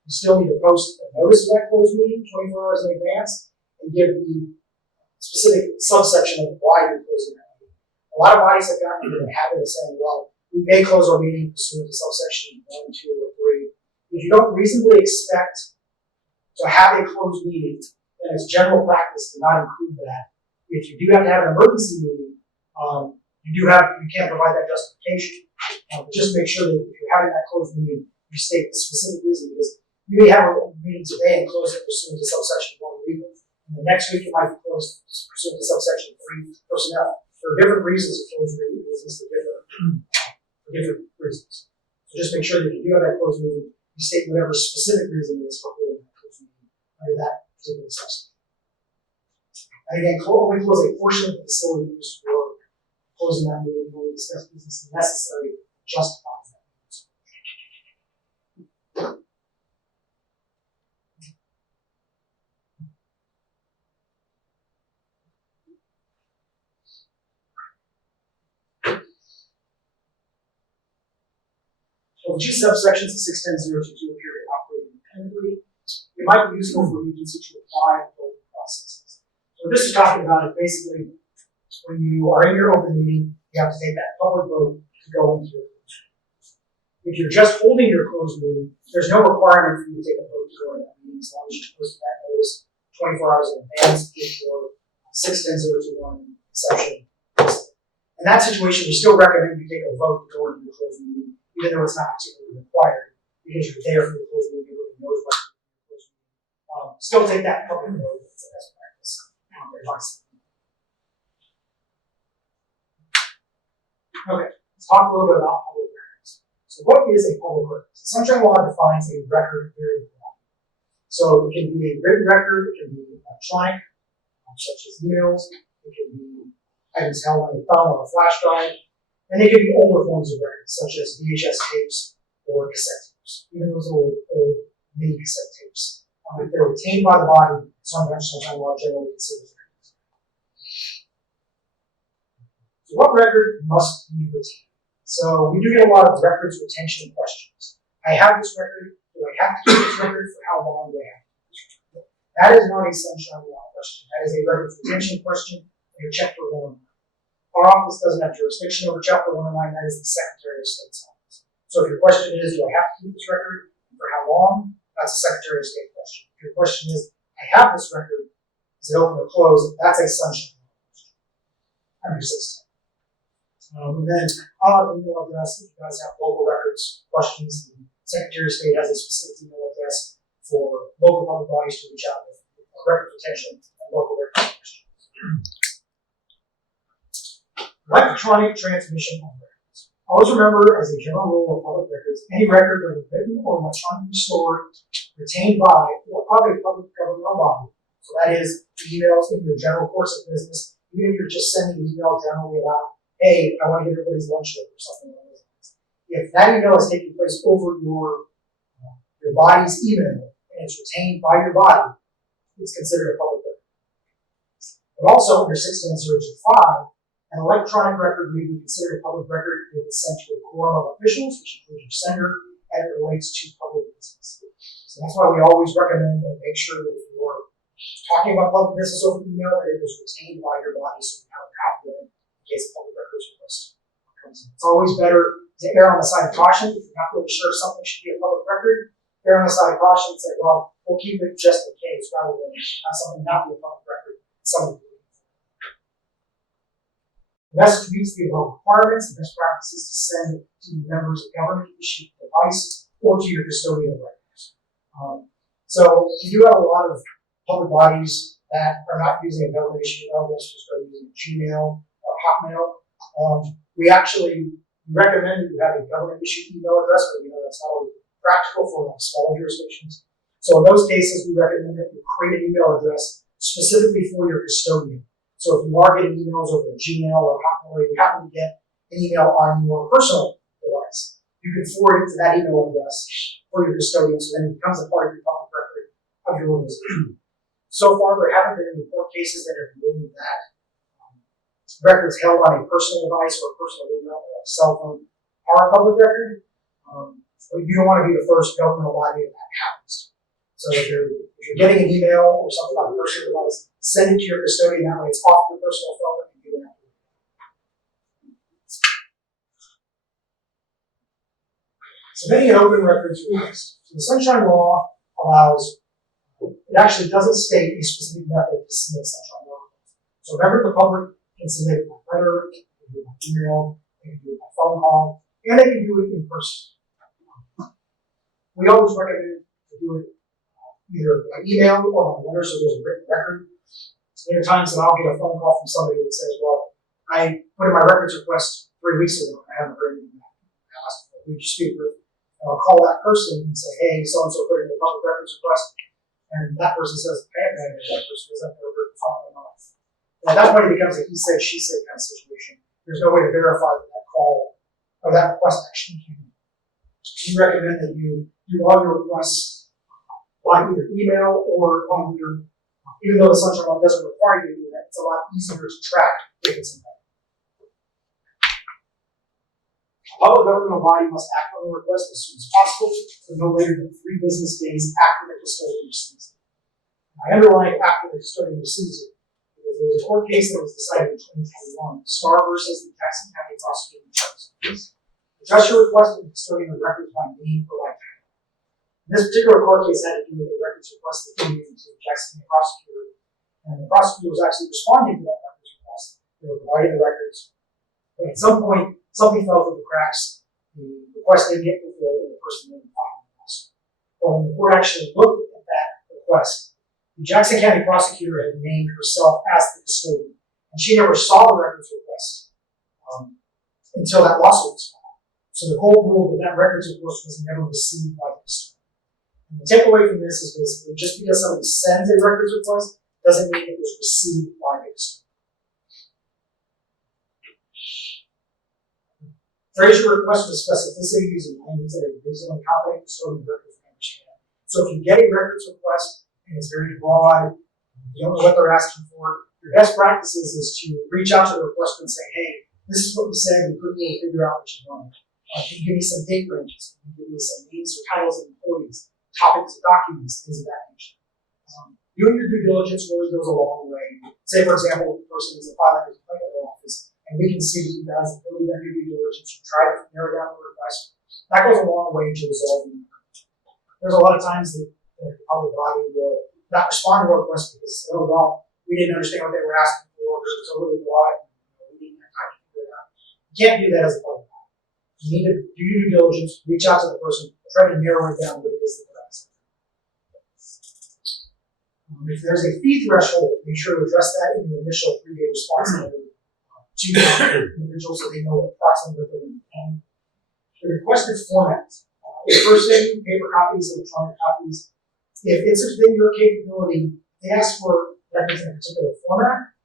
You still need to post a notice of that closed meeting 24 hours in advance and give the specific subsection of why you're closing that meeting. A lot of bodies have gotten into the habit of saying, well, we may close our meeting pursuant to subsection 1, 2, or 3. If you don't reasonably expect to have a closed meeting, then it's general practice to not include that. If you do have to have an emergency meeting, you can't provide that justification. But just make sure that if you're having that closed meeting, you state the specific reason, because you may have a meeting today and close it pursuant to subsection 1 legal. And the next week it might be closed pursuant to subsection 3 personnel. There are different reasons to close meetings for different reasons. So just make sure that if you do have that closed meeting, you state whatever specific reason is for holding that closed meeting under that particular subsection. And again, only close a portion of the facility used for closing that meeting when we discuss business necessary justifies that meeting. So the two subsections of 610-022 appear to operate independently. It might be useful for agency to apply both processes. So what this is talking about is basically when you are in your open meeting, you have to take that public vote to go into your closed meeting. If you're just holding your closed meeting, there's no requirement for you to take a vote to go into that meeting as long as you post that notice 24 hours in advance with your 610-021 exception. In that situation, we still recommend you take a vote to go into the closed meeting, even though it's not particularly required, because you're there for the closed meeting, everybody knows what you're doing for the closed meeting. Still take that public vote, it's the best practice. Advice. Okay, let's talk a little bit about public records. So what is a public record? The Sunshine Law defines a record very broadly. So it can be a written record, it can be electronic, such as emails, it can be items held on a thumb or a flash drive, and they can be older forms of records, such as VHS tapes or cassette tapes, even those old mini cassette tapes. If they're retained by the body, sometimes Sunshine Law generally considers records. So what record must be retained? So we do get a lot of records retention questions. I have this record. Do I have to keep this record? For how long do I have to keep this record? That is not a Sunshine Law question. That is a records retention question under Chapter 109. Our office doesn't have jurisdiction over Chapter 109. That is the Secretary of State's office. So if your question is, do I have to keep this record? For how long? That's a Secretary of State question. If your question is, I have this record, is it open or closed? That's a Sunshine Law question. Under 610. And then on email address, if you guys have local records questions, the Secretary of State has a specific email address for local public bodies to reach out with record retention and local records questions. Electronic transmission of records. Always remember, as a general rule of public records, any record, whether written or electronically stored, retained by or of a public governmental body, so that is emails in your general course of business, even if you're just sending an email generally about, hey, I want to get everybody's lunch list or something like that. If that email is taking place over your body's email and it's retained by your body, it's considered a public record. But also under 610-5, an electronic record may be considered a public record if it's sent to a quorum of officials, which includes your sender, and it relates to public business. So that's why we always recommend and make sure that if you're talking about public business over email, that it is retained by your body so you have a copy of it in case a public records request comes in. It's always better to err on the side of caution. If you're not really sure if something should be a public record, err on the side of caution and say, well, we'll keep it just in case rather than have something not be a public record. Something the message meets the above requirements and best practices to send to members of government issued device or to your custodian of records. So we do have a lot of public bodies that are not using a government issued email address, just are using Gmail or Hotmail. We actually recommend that you have a government issued email address, but we know that's not always practical for smaller jurisdictions. So in those cases, we recommend that you create an email address specifically for your custodian. So if you are getting emails over Gmail or Hotmail, or you happen to get an email on your personal device, you can forward it to that email address for your custodian, so then it becomes a part of your public record of your organization. So far, there haven't been any court cases that have ruled that records held on a personal device or a personal email or a cell phone are a public record. But you don't want to be the first governmental body that happens. So if you're getting an email or something on a personal device, send it to your custodian. That way it's off your personal phone and you don't have to. Submitting an open records request. So the Sunshine Law allows, it actually doesn't state a specific method to submit Sunshine Law requests. So remember, the public can submit it by letter, they can do it by email, they can do it by phone call, and they can do it in person. We always recommend to do it either by email or by letter, so there's a written record. There are times that I'll get a phone call from somebody that says, well, I put in my records request 3 weeks ago and I haven't heard anything back. I asked, who did you speak with? And I'll call that person and say, hey, so-and-so put in a public records request. And that person says, I haven't had that person because I've never heard from them. At that point, it becomes a he said, she said kind of situation. There's no way to verify that that call or that request actually came in. We recommend that you do all your requests by either email or on your, even though the Sunshine Law doesn't require you to do that, it's a lot easier to track if it's in there. A public governmental body must act on the request as soon as possible, but no later than 3 business days after the custodian receives it. I underline after the custodian receives it, because there was a court case that was decided in 2021, Starr versus the Jackson County Prosecuting Justice. Address your request to the custodian of records by name or by title. This particular court case had to do with a records request that came in to the Jackson County prosecutor, and the prosecutor was actually responding to that records request. They were providing the records, but at some point, something fell through the cracks. The request didn't get fulfilled, and the person didn't file the request. But when the court actually looked at that request, the Jackson County prosecutor had named herself as the custodian, and she never saw the records request until that lawsuit is filed. So the court ruled that records request was never received by the custodian. And the takeaway from this is basically just because somebody sends a records request doesn't mean it was received by the custodian. Phrase your request with specificity using language that are reasonably competent custodian records can understand. So if you get a records request and it's very broad, you don't know what they're asking for, your best practices is to reach out to the requester and say, hey, this is what we said, we couldn't really figure out what you want. Can you give me some date ranges? Can you give me some names or titles of employees, topics of documents, things of that nature? Doing your due diligence really goes a long way. Say, for example, the person is a filing a complaint in the office, and we can see that you guys have really done your due diligence, you try to narrow down the request. That goes a long way to resolving. There's a lot of times that the public body will not respond to a request because, oh, well, we didn't understand what they were asking for, or it was overly broad, and we didn't have time to figure it out. You can't do that as a public body. You need to do your due diligence, reach out to the person, try to narrow it down what it is that they're asking. If there's a fee threshold, make sure to address that in your initial 3-day response letter to the individual so they know approximately what they're going to be paying. The requested format. The first thing, paper copies, electronic copies. If it's within your capability, they ask for records in a particular format.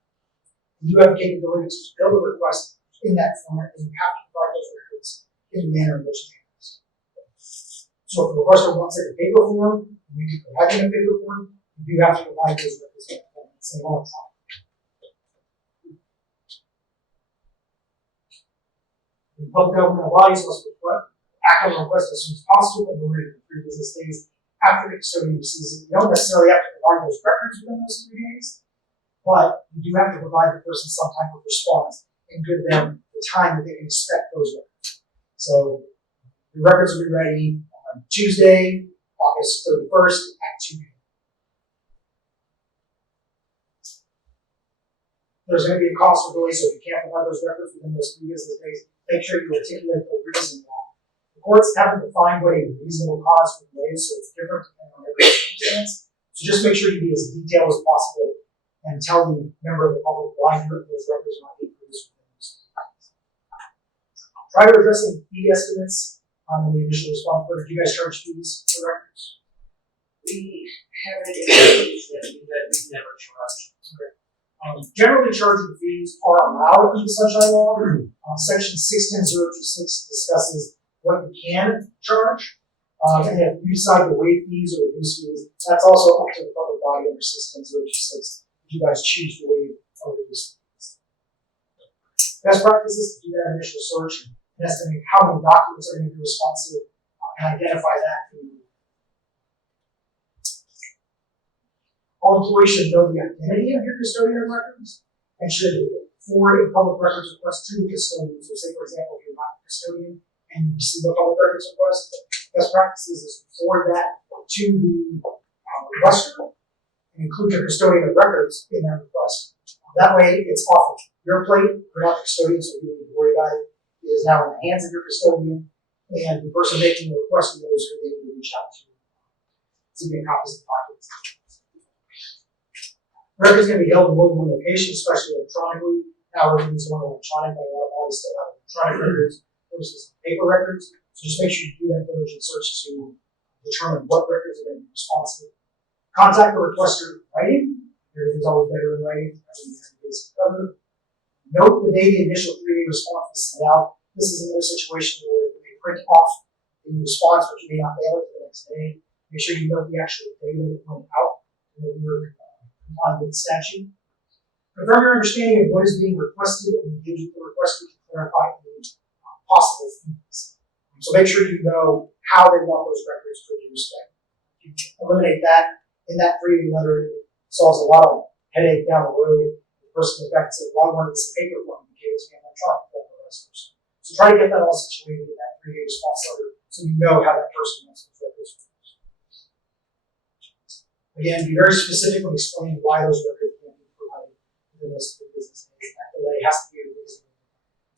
You have the capability to build a request in that format, and you have to provide those records in the manner in which they ask. So if the requester wants it in paper form, you can provide them in paper form. You have to provide those records in the same electronic. Public government bodies must act on the request as soon as possible and within 3 business days after the custodian receives it. You don't necessarily have to provide those records within those 3 days, but you do have to provide the person some type of response and give them the time that they can expect those records. So the records will be ready on Tuesday, August 31st at 2 p.m. There's going to be a cost for delay, so if you can't provide those records within those 3 business days, make sure you articulate the reason why. The courts haven't defined what a reasonable cause for delay, so it's different depending on every circumstance. So just make sure you be as detailed as possible and tell the member of the public why those records are not being produced within those 3 days. Try to address any fee estimates on the initial response letter. Do you guys charge fees for records? We haven't engaged that we never charged. Okay. Generally, charging fees are allowed under the Sunshine Law. Section 610.026 discusses what you can charge. And if you decide to waive fees or reduce fees, that's also up to the public body under 610.026 if you guys choose to waive or reduce fees. Best practice is to do that initial search and estimate how many documents are going to be responsive and identify that for you. All employees should know the identity of your custodian of records and should forward a public records request to the custodian. So say, for example, if you're not a custodian and you receive a public records request, best practices is to forward that to the requester and include your custodian of records in that request. That way, it's off of your plate, you're not the custodian, so you don't need to worry about it. It is now in the hands of your custodian, and the person making the request knows who they need to reach out to get copies of the documents. Records can be held in more than one location, especially electronically. Now we're using one electronic, but a lot of bodies still have electronic records versus paper records. So just make sure you do that diligent search to determine what records are going to be responsive. Contact the requester in writing. Everything's always better in writing. Note the day the initial 3-day response was sent out. This is another situation where you may print off the response, but you may not mail it the next day. Make sure you note the actual day that it went out. On with the statute. Confirm your understanding of what is being requested and engage with the requester to clarify any possible fees. So make sure you know how they want those records produced. If you eliminate that in that 3-day letter, it solves a lot of headache down the road. The person goes back and says, well, I wanted this in paper form, you gave it to me in electronic form for the rest of us. So try to get that all situated in that 3-day response letter so you know how that person wants those records produced. Again, be very specific when explaining why those records can't be provided within those 3 business days. That delay has to be a reason.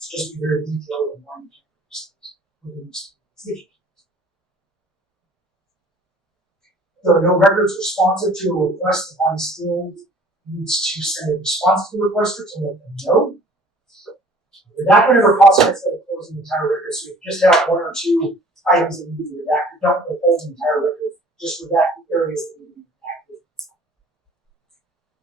So just be very detailed in why you can't produce those within those 3 business days. If there are no records responsive to a request, the body still needs to send a response to the requester to let them know. Redacting of repository instead of closing the entire record, so if you just have one or two items that need to be redacted, don't withhold the entire record, just redact the areas that need to be redacted.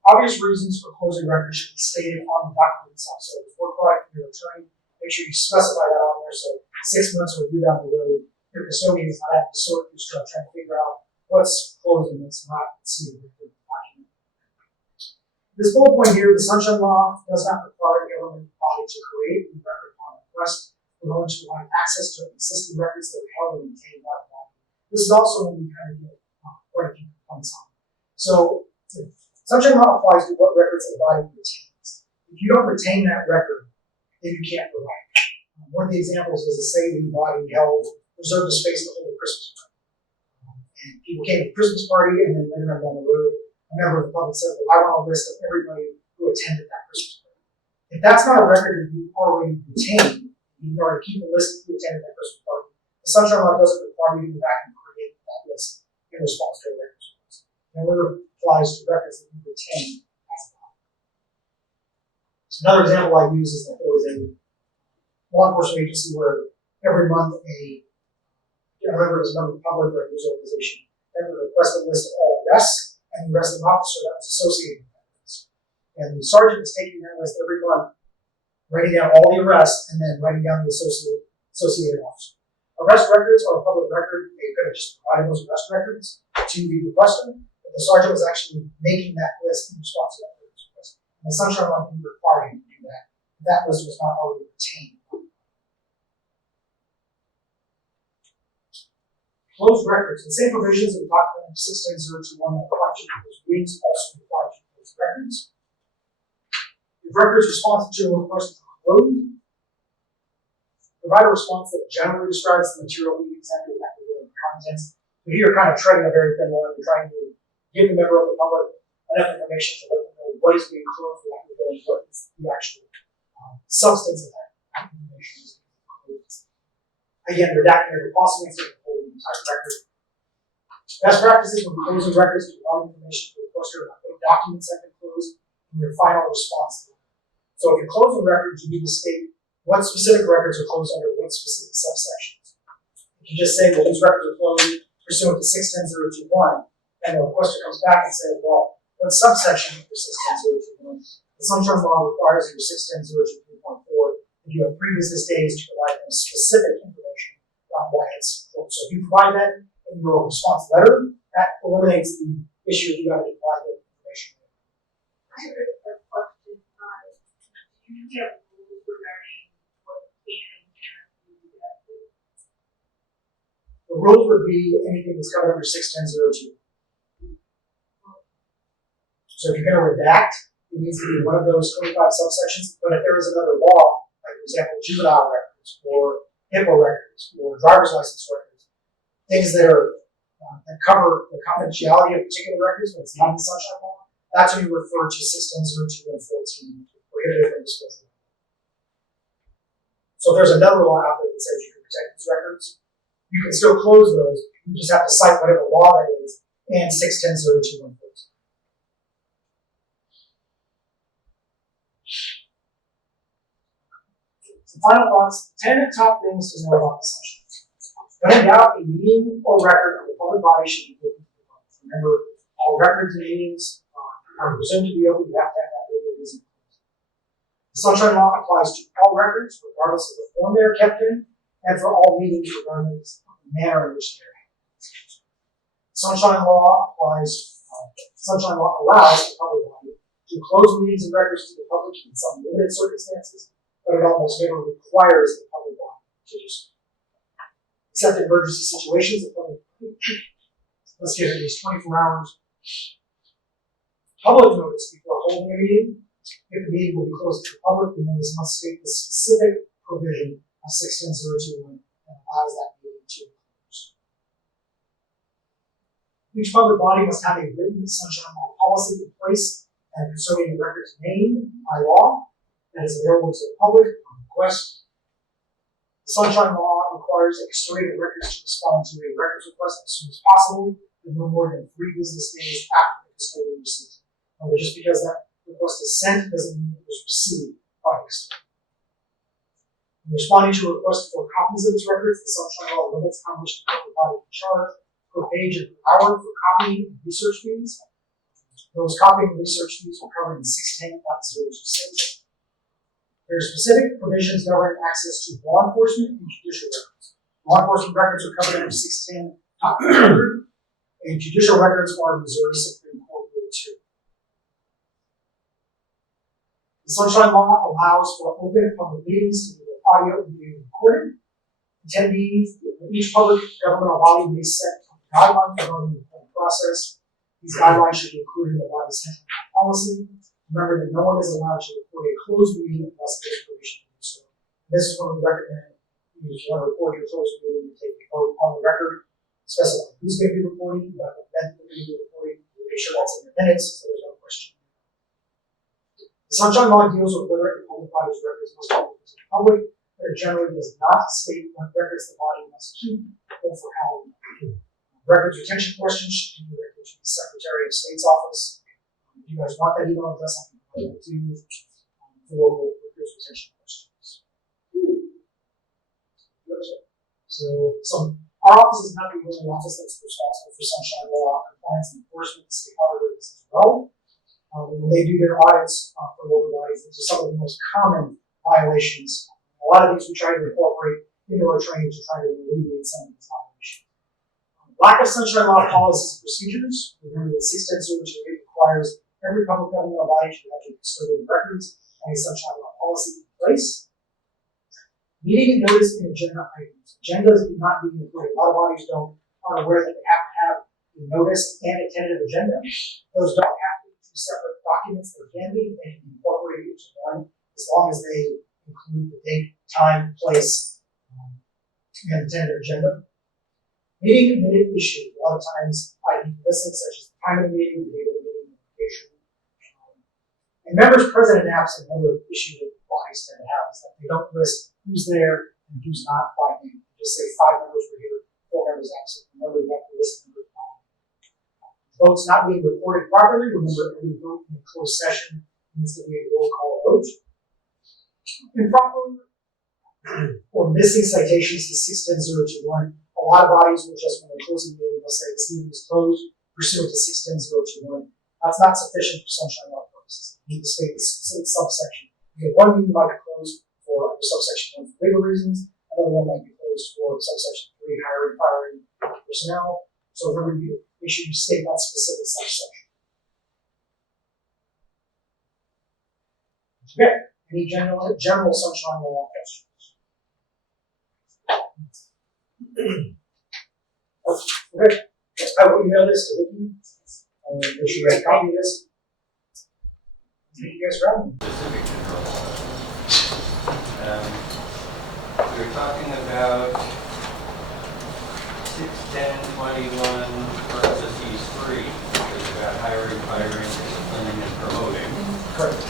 Obvious reasons for closing records should be stated on the document itself. So if we're providing your attorney, make sure you specify that on there. So 6 months or a year down the road, your custodian is not having to sort through stuff, trying to figure out what's closed and what's not sealed with the document. This bullet point here, the Sunshine Law does not require a government body to create a record upon request in order to provide access to existing records that are held and maintained by the body. This is also when we kind of get quite a few complaints on. So Sunshine Law applies to what records a body retains. If you don't retain that record, then you can't provide it. One of the examples is to say the body reserved a space to hold a Christmas party. And people came to the Christmas party, and then later on down the road, a member of the public said, well, I want a list of everybody who attended that Christmas party. If that's not a record that you already retained, you already keep a list of who attended that Christmas party, the Sunshine Law doesn't require you to go back and create that list in response to a records request. It only applies to records that you retain as a body. So another example I use is that there was a law enforcement agency where every month whoever is a member of the public or a news organization, they would request a list of all arrests and the arresting officer that was associated with that list. And the sergeant is taking that list every month, writing down all the arrests and then writing down the associated officer. Arrest records are a public record. They could have just provided those arrest records to the requester, but the sergeant was actually making that list in response to that request. And the Sunshine Law didn't require him to do that. That list was not already retained. Closed records. The same provisions that we talked about in 61021 that apply to closed readings also apply to closed records. If records responsive to a request are closed, provide a response that generally describes the material being examined and the contents. So here you're kind of treading a very thin line. You're trying to give the member of the public enough information to let them know what is being closed and what is the actual substance of that information. Again, redacting every possible instead of holding the entire record. Best practices when closing records to provide information to the requester about what documents have been closed and your final response. So if you're closing records, you need to state what specific records are closed under what specific subsections. If you just say, well, these records are closed pursuant to 61021, and the requester comes back and says, well, what subsection for 61021? The Sunshine Law requires your 61023.4 if you have 3 business days to provide them specific information about why it's closed. So if you provide that in your response letter, that eliminates the issue of you having to provide that information. I have a question. Do you have rules regarding what can and cannot be redacted? The rules would be anything that's covered under 61002. So if you're going to redact, it needs to be one of those 25 subsections. But if there is another law, like for example, juvenile records or HIPAA records or driver's license records, things that are that cover the confidentiality of particular records, but it's not in the Sunshine Law, that's when you refer to 61002 and 14 to prohibit from disclosure. So if there's another law out there that says you can protect these records, you can still close those. You just have to cite whatever law that is and 61002 and 14. Some final thoughts, 10 top things to know about the Sunshine Law. When in doubt, a meeting or record of the public body should be open to the public. Remember, all records and meetings are presumed to be open. You have to have that legal reason. The Sunshine Law applies to all records, regardless of the form they are kept in, and for all meetings, regardless of the manner in which they are held. Sunshine Law allows the public body to close meetings and records to the public in some limited circumstances, but it almost never requires the public body to do so. Except in emergency situations, the public must give at least 24 hours public notice before holding a meeting. If the meeting will be closed to the public, the notice must state the specific provision of 61021 that allows that meeting to be closed. Each public body must have a written Sunshine Law policy in place and custodian the records named by law that is available to the public on request. The Sunshine Law requires a custodian of records to respond to a records request as soon as possible, and no more than 3 business days after the custodian receives it. However, just because that request is sent doesn't mean it was received by the custodian. In responding to a request for copies of its records, the Sunshine Law limits how much the public body can charge per page and per hour for copying and research fees. Those copying and research fees are covered in 610.026. There are specific provisions governing access to law enforcement and judicial records. Law enforcement records are covered under 610.100, and judicial records are Missouri Supreme Court Rule 2. The Sunshine Law allows for open public meetings to be audio and video recorded. Attendees in each public governmental body may set guidelines regarding the appointment process. These guidelines should be included in the body's central policy. Remember that no one is allowed to record a closed meeting unless there is permission to do so. This is when we recommend you want to record your closed meeting, you take a vote on the record, specify who's going to be recording, what event they're going to be recording, make sure that's in the minutes so there's no question. The Sunshine Law deals with whether a public body's records must be open to the public, but it generally does not state what records the body must keep or for how long. Records retention questions should be directed to the Secretary of State's office. If you guys want that email address, I can provide it to you for local records retention questions. So our office is not the only office that's responsible for Sunshine Law compliance and enforcement. The state auditors as well. When they do their audits for local bodies, these are some of the most common violations. A lot of these we try to incorporate into our training to try to alleviate some of these violations. Lack of Sunshine Law policies and procedures. Remember that 610.028 requires every public governmental body to have a custodian of records and a Sunshine Law policy in place. Meeting and notice and agenda items. Agendas do not need included. A lot of bodies aren't aware that they have to have a notice and a tentative agenda. Those don't have to be two separate documents. They can be incorporated into one as long as they include the date, time, place, and the tentative agenda. Meeting and minute issue. A lot of times items listed such as the time of the meeting, the date of the meeting, location. And members present and absent, another issue that bodies tend to have is that they don't list who's there and who's not by name. They just say 5 members were here, 4 members absent. Remember, you have to list members by name. Votes not being recorded properly. Remember, every vote in a closed session needs to be a roll call vote. Improper or missing citations to 610.021. A lot of bodies will just, when they're closing the meeting, they'll say this meeting is closed pursuant to 610.021. That's not sufficient for Sunshine Law purposes. You need to state the specific subsection. You have one meeting might be closed for subsection 1 for legal reasons, another one might be closed for subsection 3, hiring, firing personnel. So if every issue, you state that specific subsection. Okay. Any general Sunshine Law questions? Okay. I will email this to Vicki. Make sure you have a copy of this. Thank you guys for having me. Specific control. We're talking about 610.21 parentheses 3, which is about hiring, firing, disciplining, and promoting. Correct.